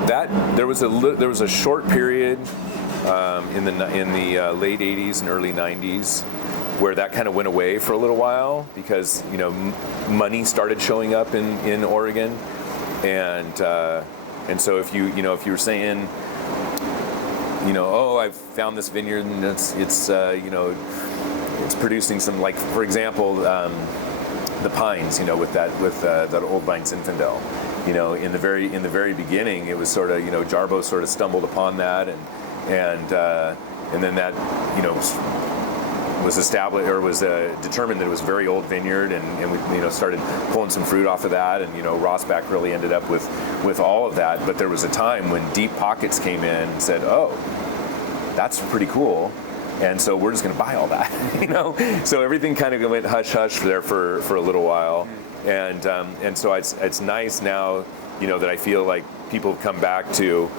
that there was a short period in the late 80s and early 90s where that kind of went away for a little while because money started showing up in Oregon, and so if you were saying oh, I've found this vineyard and it's producing some, like, for example, the pines, with that old vine Zinfandel. In the very beginning, it was sort of Jarbo sort of stumbled upon that, and then that was established, or was determined that it was a very old vineyard, and we started pulling some fruit off of that, and Rossback really ended up with all of that. But there was a time when Deep Pockets came in and said, oh, that's pretty cool, and so we're just going to buy all that. So everything kind of went hush hush there for a little while, and so it's nice now that I feel like people have come back to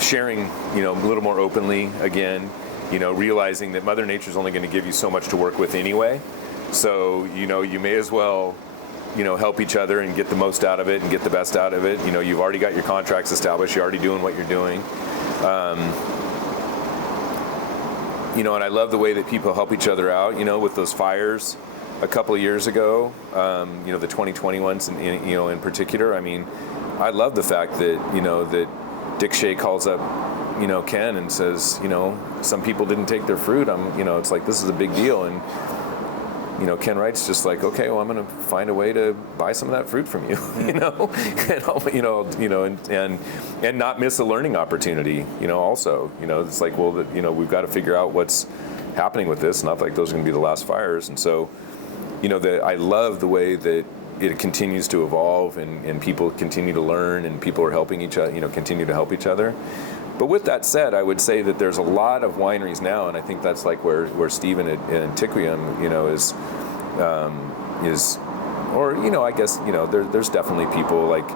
sharing a little more openly again, realizing that Mother Nature's only going to give you so much to work with anyway, so you may as well help each other and get the most out of it and get the best out of it. You've already got your contracts established, you're already doing what you're doing, and I love the way that people help each other out, with those fires a couple of years ago, the 2020 ones in particular. I mean, I love the fact that that Dick Shea calls up Ken and says, some people didn't take their fruit. It's like, this is a big deal. And Ken Wright's just like, okay, well, I'm going to find a way to buy some of that fruit from you, and not miss a learning opportunity, also, it's like, well, we've got to figure out what's happening with this. Not like those are going to be the last fires. And so, I love the way that it continues to evolve, and people continue to learn, and people are helping each other, continue to help each other. But with that said, I would say that there's a lot of wineries now, and I think that's like where Stephen at Antiquium, is, or I guess there's definitely people like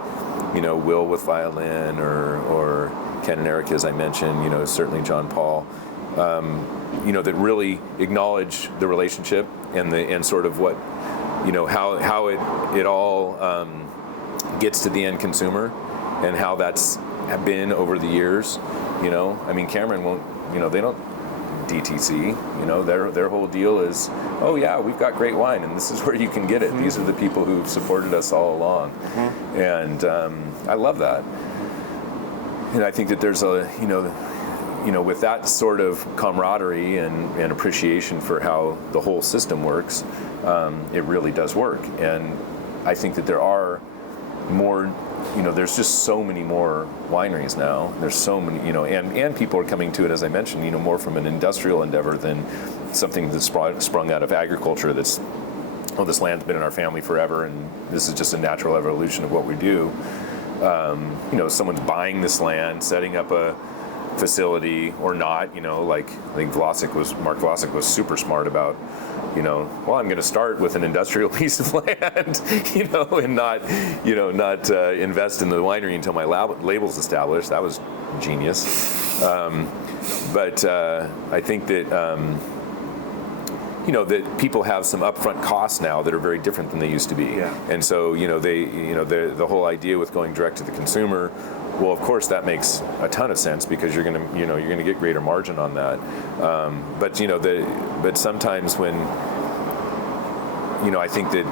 Will with violin, or Ken and Eric, as I mentioned, certainly John Paul, that really acknowledge the relationship and sort of what how it all gets to the end consumer, and how that's been over the years. I mean, Cameron won't, they don't DTC. Their whole deal is, oh yeah, we've got great wine, and this is where you can get it. These are the people who've supported us all along, and I love that. And I think that there's with that sort of camaraderie and appreciation for how the whole system works, it really does work. And I think that there are more, there's just so many more wineries now. There's so many, and people are coming to it, as I mentioned, more from an industrial endeavor than something that's sprung out of agriculture that's, this land's been in our family forever, and this is just a natural evolution of what we do. Someone's buying this land, setting up a facility or not, like I think Mark Vlasic was super smart about, well, I'm going to start with an industrial piece of land, and not invest in the winery until my label's established. That was genius. But I think that, that people have some upfront costs now that are very different than they used to be. Yeah. And so, the whole idea with going direct to the consumer, well, of course, that makes a ton of sense because you're gonna get greater margin on that. But sometimes when, I think that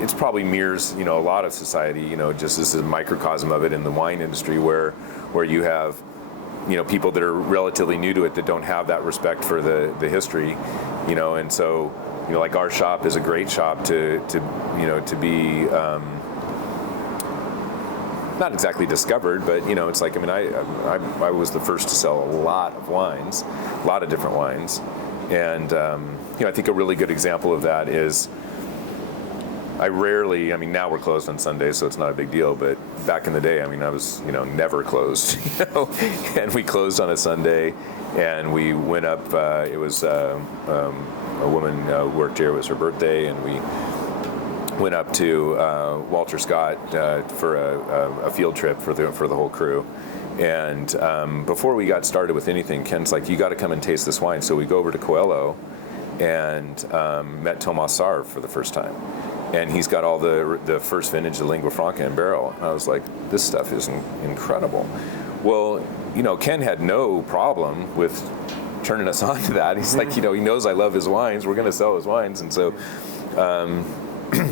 it's probably mirrors, a lot of society, just as a microcosm of it in the wine industry, where you have, people that are relatively new to it that don't have that respect for the history, and so, like our shop is a great shop to be. Not exactly discovered, but it's like, I was the first to sell a lot of wines, a lot of different wines, and I think a really good example of that is I rarely, now we're closed on Sundays, so it's not a big deal, but back in the day, I was never closed, and we closed on a Sunday, and we went up. It was a woman who worked here. It was her birthday, and we went up to Walter Scott for a field trip for the whole crew. And before we got started with anything, Ken's like, you got to come and taste this wine. So we go over to Coelho and met Thomas Sarre for the first time. And he's got all the first vintage of Lingua Franca in barrel. And I was like, this stuff is incredible. Well, Ken had no problem with turning us on to that. He's like, he knows I love his wines. We're going to sell his wines. And so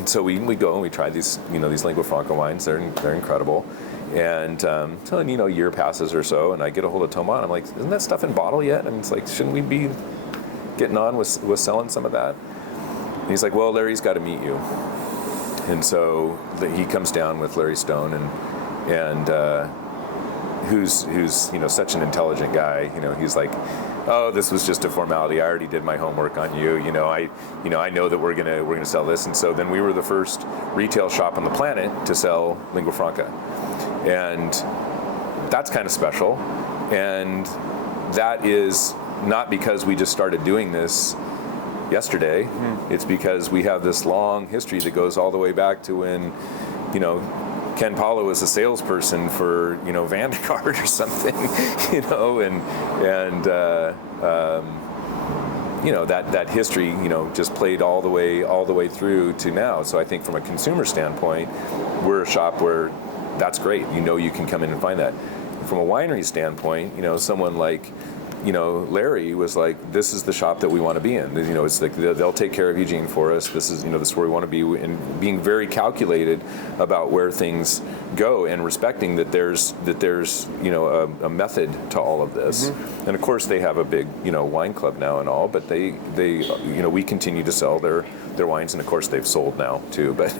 so we go and we try these these Lingua Franca wines. They're incredible, and so a year passes or so, and I get a hold of Thomas. And I'm like, isn't that stuff in bottle yet? And it's like, shouldn't we be getting on with selling some of that? And he's like, well, Larry's got to meet you, and so he comes down with Larry Stone and who's such an intelligent guy. He's like, oh, this was just a formality. I already did my homework on you. I know that we're gonna sell this. And so then we were the first retail shop on the planet to sell Lingua Franca, and that's kind of special. And that is not because we just started doing this yesterday. It's because we have this long history that goes all the way back to when, Ken Paulo was a salesperson for, Vanguard or something, that history, just played all the way through to now. So I think from a consumer standpoint, we're a shop where that's great. You can come in and find that. From a winery standpoint, someone like, Larry was like, this is the shop that we want to be in. It's like they'll take care of Eugene for us. This is, this is where we want to be, and being very calculated about where things go and respecting that there's a method to all of this. And of course they have a big, wine club now and all, but they we continue to sell their wines, and of course they've sold now too. But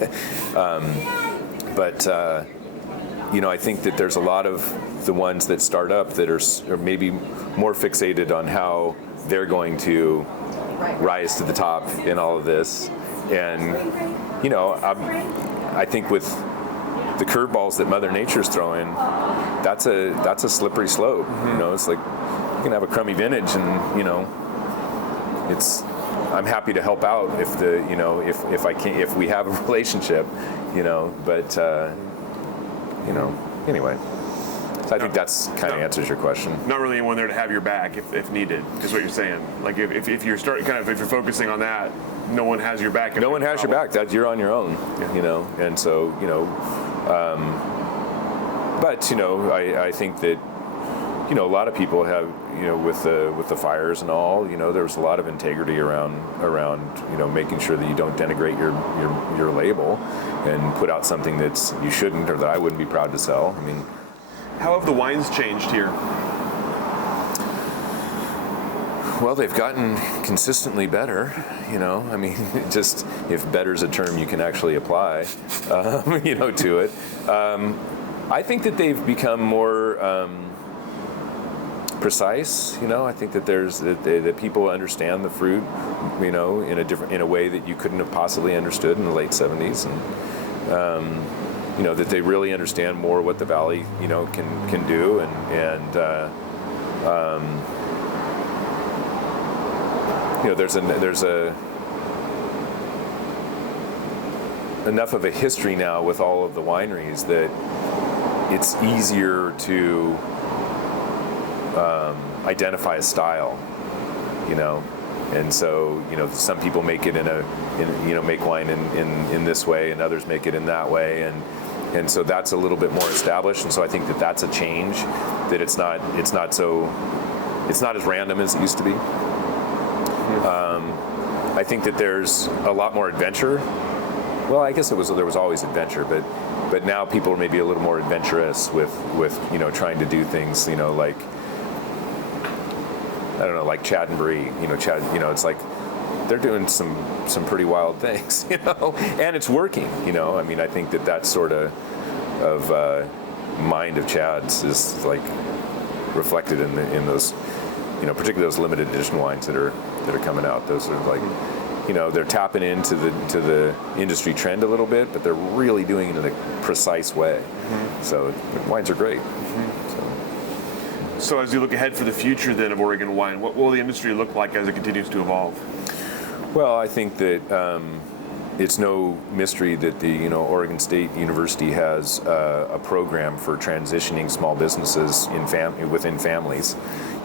I think that there's a lot of the ones that start up that are maybe more fixated on how they're going to rise to the top in all of this. And, I think with the curveballs that Mother Nature's throwing, that's a slippery slope. It's like you can have a crummy vintage, and I'm happy to help out if if I can, if we have a relationship, but. Anyway. So I think that's kind of answers your question. Not really anyone there to have your back if needed, is what you're saying. Like if you're if you're focusing on that, no one has your back. No one has your back. That you're on your own, you know. And so, you know, but you know, I think that, you know, a lot of people have, you know, with the fires and all, you know, there was a lot of integrity around you know, making sure that you don't denigrate your label and put out something that's you shouldn't, or that I wouldn't be proud to sell. I mean, how have the wines changed here? Well, they've gotten consistently better, you know. I mean, just if better is a term you can actually apply, you know, to it. I think that they've become more precise, you know. I think that that people understand the fruit, you know, in a way that you couldn't have possibly understood in the late 70s, and you know, that they really understand more what the valley, you know, can do, and you know, there's enough of a history now with all of the wineries that it's easier to identify a style, you know. And so, you know, some people make it you know, make wine in this way, and others make it in that way, and so that's a little bit more established. And so I think that that's a change, that it's not as random as it used to be. I think that there's a lot more adventure. Well, I guess there was always adventure, but now people are maybe a little more adventurous with you know, trying to do things, you know, like, I don't know, like Chad and Brie, you know, it's like they're doing some pretty wild things, you know, and it's working, you know. I mean, I think that sort of mind of Chad's is like reflected in those, you know, particularly those limited edition wines that are coming out. Those are like, you know, they're tapping into the industry trend a little bit, but they're really doing it in a precise way. Mm-hmm. So wines are great. Mm-hmm. So as you look ahead for the future then of Oregon wine, what will the industry look like as it continues to evolve? Well, I think that it's no mystery that the, you know, Oregon State University has a program for transitioning small businesses within families.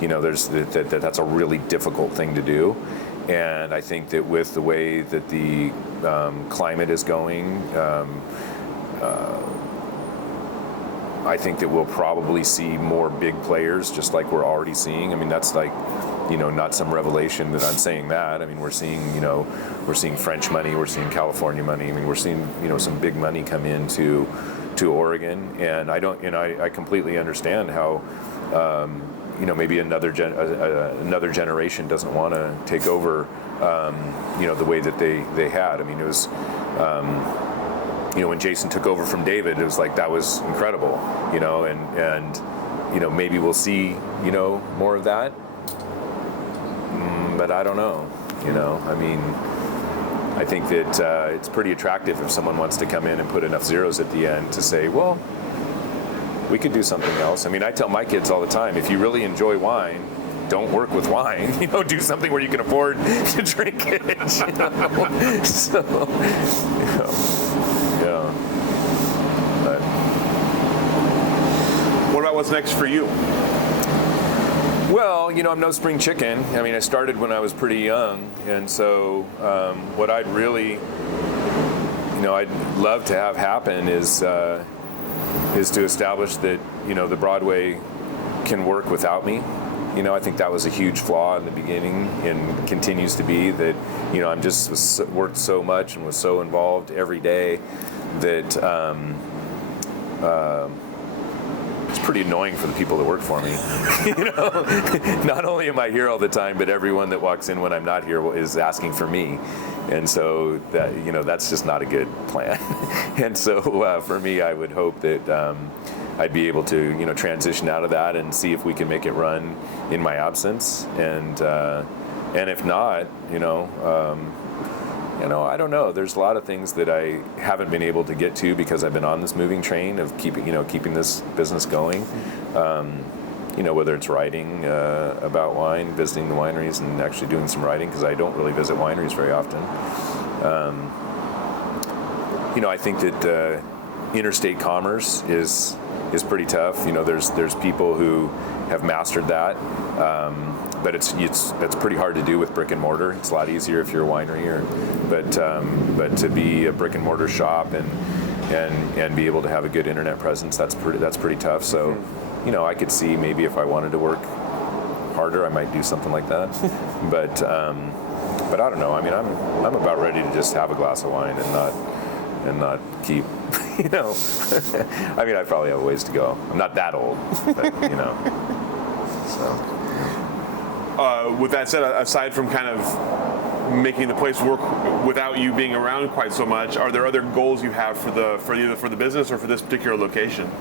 You know, that's a really difficult thing to do, and I think that with the way that the climate is going, I think that we'll probably see more big players, just like we're already seeing. I mean, that's like, you know, not some revelation that I'm saying that. I mean, we're seeing French money, we're seeing California money. I mean, we're seeing, you know, some big money come into Oregon, and I completely understand how, you know, maybe another generation doesn't want to take over, you know, the way that they had. I mean, it was, you know, when Jason took over from David, it was like, that was incredible, you know, and you know, maybe we'll see, you know, more of that, but I don't know, you know. I mean, I think that it's pretty attractive if someone wants to come in and put enough zeros at the end to say, well, we could do something else. I mean, I tell my kids all the time, if you really enjoy wine, don't work with wine. You know, do something where you can afford to drink it. You know? So, you know, yeah. But what about what's next for you? Well, you know, I'm no spring chicken. I mean, I started when I was pretty young, and so what I'd really, you know, I'd love to have happen is to establish that, you know, the Broadway can work without me. You know, I think that was a huge flaw in the beginning, and continues to be, that, you know, worked so much and was so involved every day that it's pretty annoying for the people that work for me. You know, not only am I here all the time, but everyone that walks in when I'm not here is asking for me. And so that, you know, that's just not a good plan. And so for me, I would hope that I'd be able to, you know, transition out of that and see if we can make it run in my absence. And if not, you know, I don't know. There's a lot of things that I haven't been able to get to because I've been on this moving train of keeping this business going. You know, whether it's writing about wine, visiting the wineries, and actually doing some writing, because I don't really visit wineries very often. You know, I think that interstate commerce is pretty tough. There's people who have mastered that, but it's pretty hard to do with brick and mortar. It's a lot easier if you're a winery, but to be a brick and mortar shop and be able to have a good internet presence, that's pretty tough. So, I could see maybe if I wanted to work harder, I might do something like that. But I don't know. I mean, I'm about ready to just have a glass of wine and not keep. I mean, I probably have a ways to go. I'm not that old, but So. With that said, aside from kind of making the place work without you being around quite so much, are there other goals you have for either the business or for this particular location?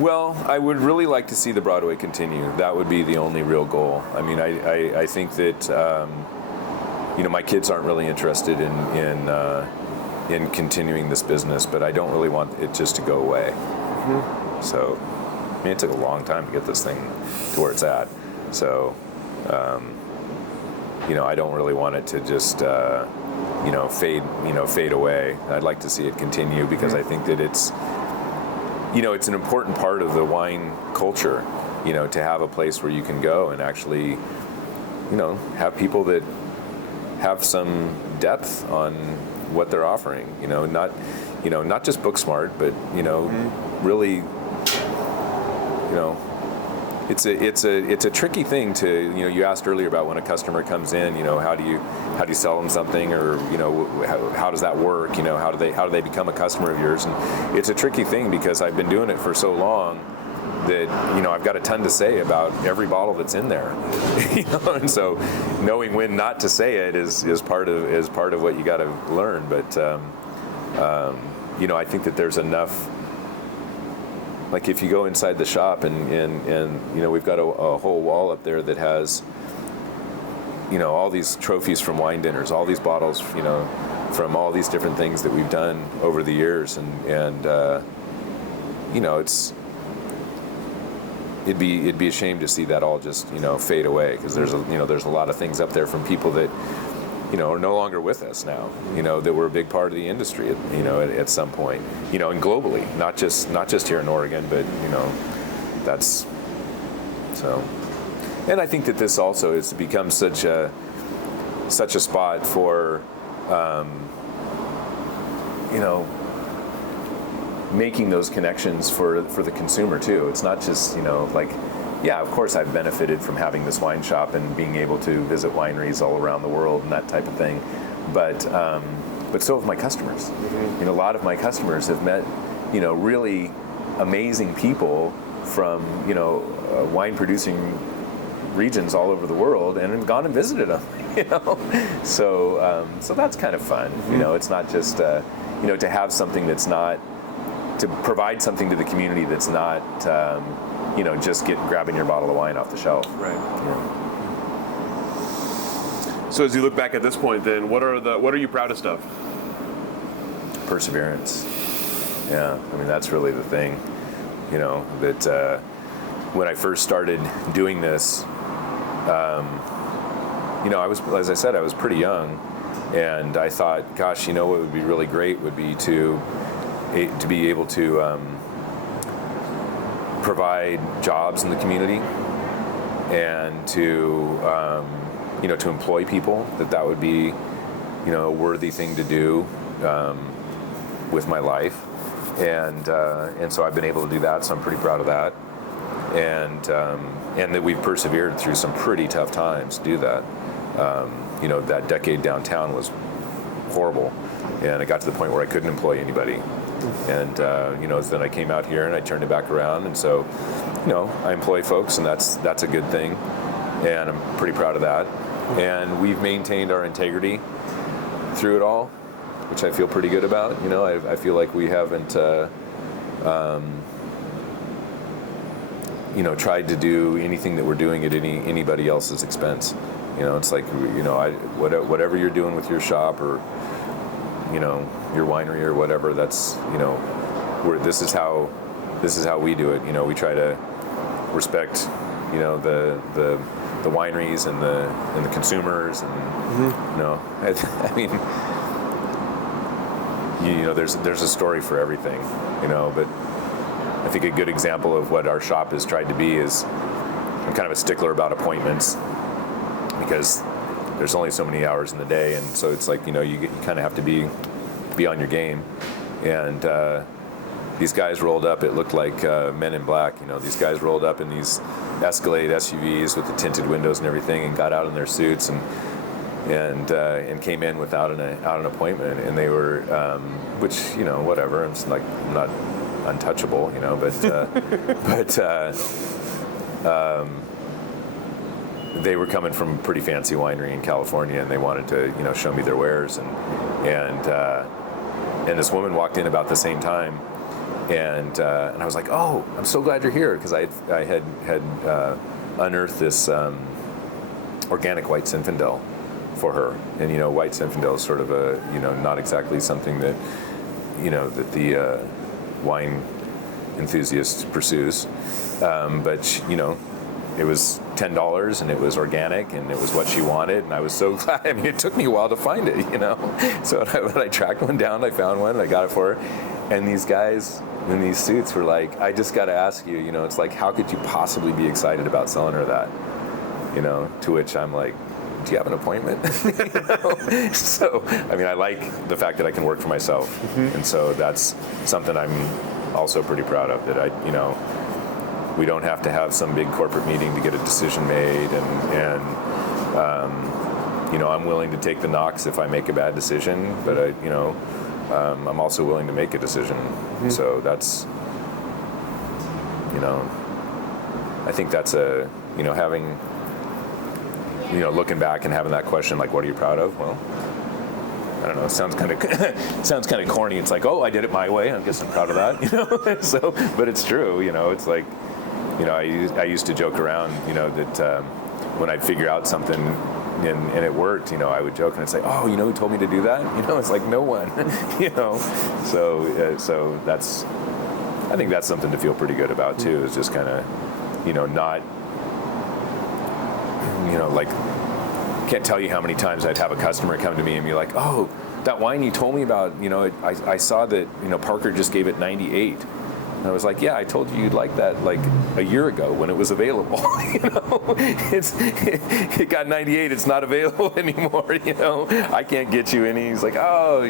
Well, I would really like to see the Broadway continue. That would be the only real goal. I mean, I think that my kids aren't really interested in continuing this business, but I don't really want it just to go away. Mm-hmm. So, I mean, it took a long time to get this thing to where it's at. So, I don't really want it to just fade away. I'd like to see it continue because I think that it's an important part of the wine culture, to have a place where you can go and actually, have people that have some depth on what they're offering, not just book smart, but, really, it's a tricky thing to, you asked earlier about when a customer comes in, how do you sell them something, or, how does that work? How do they become a customer of yours? And it's a tricky thing because I've been doing it for so long that, I've got a ton to say about every bottle that's in there, and so knowing when not to say it is part of what you got to learn. But, I think that there's enough. Like if you go inside the shop and we've got a whole wall up there that has, all these trophies from wine dinners, all these bottles, from all these different things that we've done over the years, and it'd be a shame to see that all just fade away, because there's a lot of things up there from people that are no longer with us now, that were a big part of the industry at some point, and globally, not just here in Oregon, but that's so. And I think that this also has become such a spot for making those connections for the consumer too. It's not just yeah, of course I've benefited from having this wine shop and being able to visit wineries all around the world and that type of thing, but so have my customers. Mm-hmm. A lot of my customers have met really amazing people from wine producing regions all over the world and have gone and visited them. So that's kind of fun. Mm-hmm. It's not just to have something that's not, to provide something to the community that's not just grabbing your bottle of wine off the shelf. Right. Yeah. So as you look back at this point, then what are you proudest of? Perseverance. Yeah, I mean that's really the thing. That when I first started doing this, I was, as I said, I was pretty young, and I thought, gosh, what would be really great would be to be able to provide jobs in the community, and to to employ people. That would be a worthy thing to do with my life, and so I've been able to do that. So I'm pretty proud of that, and that we've persevered through some pretty tough times to do that. That decade downtown was horrible, and it got to the point where I couldn't employ anybody. And then I came out here and I turned it back around, and so I employ folks, and that's a good thing, and I'm pretty proud of that. And we've maintained our integrity through it all, which I feel pretty good about. I feel like we haven't tried to do anything that we're doing at anybody else's expense. It's like whatever you're doing with your shop, or your winery or whatever, that's this is how we do it. We try to respect the wineries and the consumers, and I mean there's a story for everything, but I think a good example of what our shop has tried to be is I'm kind of a stickler about appointments because there's only so many hours in the day, and so it's like, you kind of have to be on your game. And these guys rolled up, it looked like Men in Black, these guys rolled up in these Escalade SUVs with the tinted windows and everything, and got out in their suits and came in without an appointment, and they were, which, whatever, I'm not untouchable, but they were coming from a pretty fancy winery in California, and they wanted to, show me their wares, and this woman walked in about the same time, and I was like, oh, I'm so glad you're here, because I had unearthed this organic white Zinfandel for her, and white Zinfandel is sort of a not exactly something that that the wine enthusiast pursues, but it was $10 and it was organic and it was what she wanted, and I was so glad. I mean, it took me a while to find it, So when I tracked one down, I found one, I got it for her, and these guys in these suits were like, I just got to ask you, it's like, how could you possibly be excited about selling her that? To which I'm like, do you have an appointment? So, I mean, I like the fact that I can work for myself, and so that's something I'm also pretty proud of, that we don't have to have some big corporate meeting to get a decision made, and I'm willing to take the knocks if I make a bad decision, but I'm also willing to make a decision. So that's, I think that's having, looking back and having that question, like, what are you proud of? Well, I don't know. It sounds kind of corny. It's like, oh, I did it my way. I guess I'm proud of that. So, but it's true. It's like, I used to joke around, that when I'd figure out something and it worked, I would joke and I'd say, oh, who told me to do that? It's like, no one. So that's, I think that's something to feel pretty good about too. Is just kind of, not, like, can't tell you how many times I'd have a customer come to me and be like, oh, that wine you told me about, I saw that, Parker just gave it 98. And I was like, yeah, I told you you'd like that like a year ago when it was available. It got 98. It's not available anymore. I can't get you any. He's like, oh,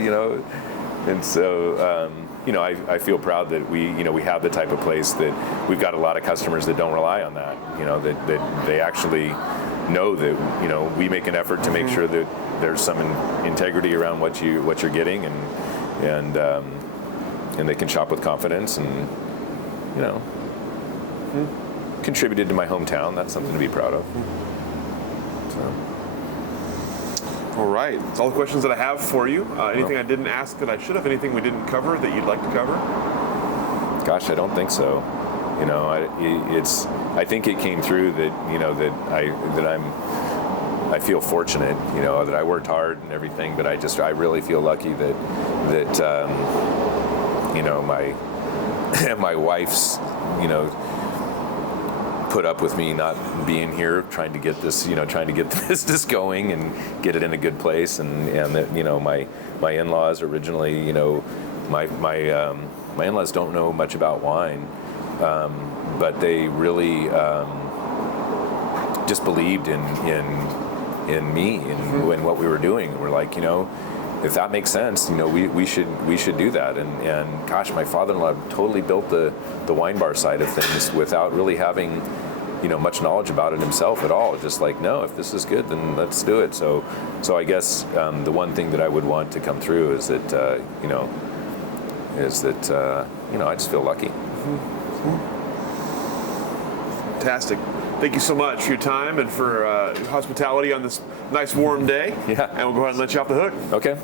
and so I feel proud that we have the type of place that we've got a lot of customers that don't rely on that. That they actually know that we make an effort to make sure that there's some integrity around what you're getting, and they can shop with confidence, and contributed to my hometown. That's something to be proud of. So. All right, that's all the questions that I have for you. Anything I didn't ask that I should have? Anything we didn't cover that you'd like to cover? Gosh, I don't think so. I think it came through that I feel fortunate, that I worked hard and everything, but I really feel lucky that my wife's, put up with me not being here, trying to get the business going and get it in a good place, and that my in-laws originally, my in-laws don't know much about wine, but they really just believed in me and what we were doing. We're like, if that makes sense, we should do that. And gosh, my father-in-law totally built the wine bar side of things without really having much knowledge about it himself at all. Just like, no, if this is good, then let's do it. So I guess the one thing that I would want to come through is that I just feel lucky. Fantastic. Thank you so much for your time and for hospitality on this nice warm day. Yeah. And we'll go ahead and let you off the hook. Okay.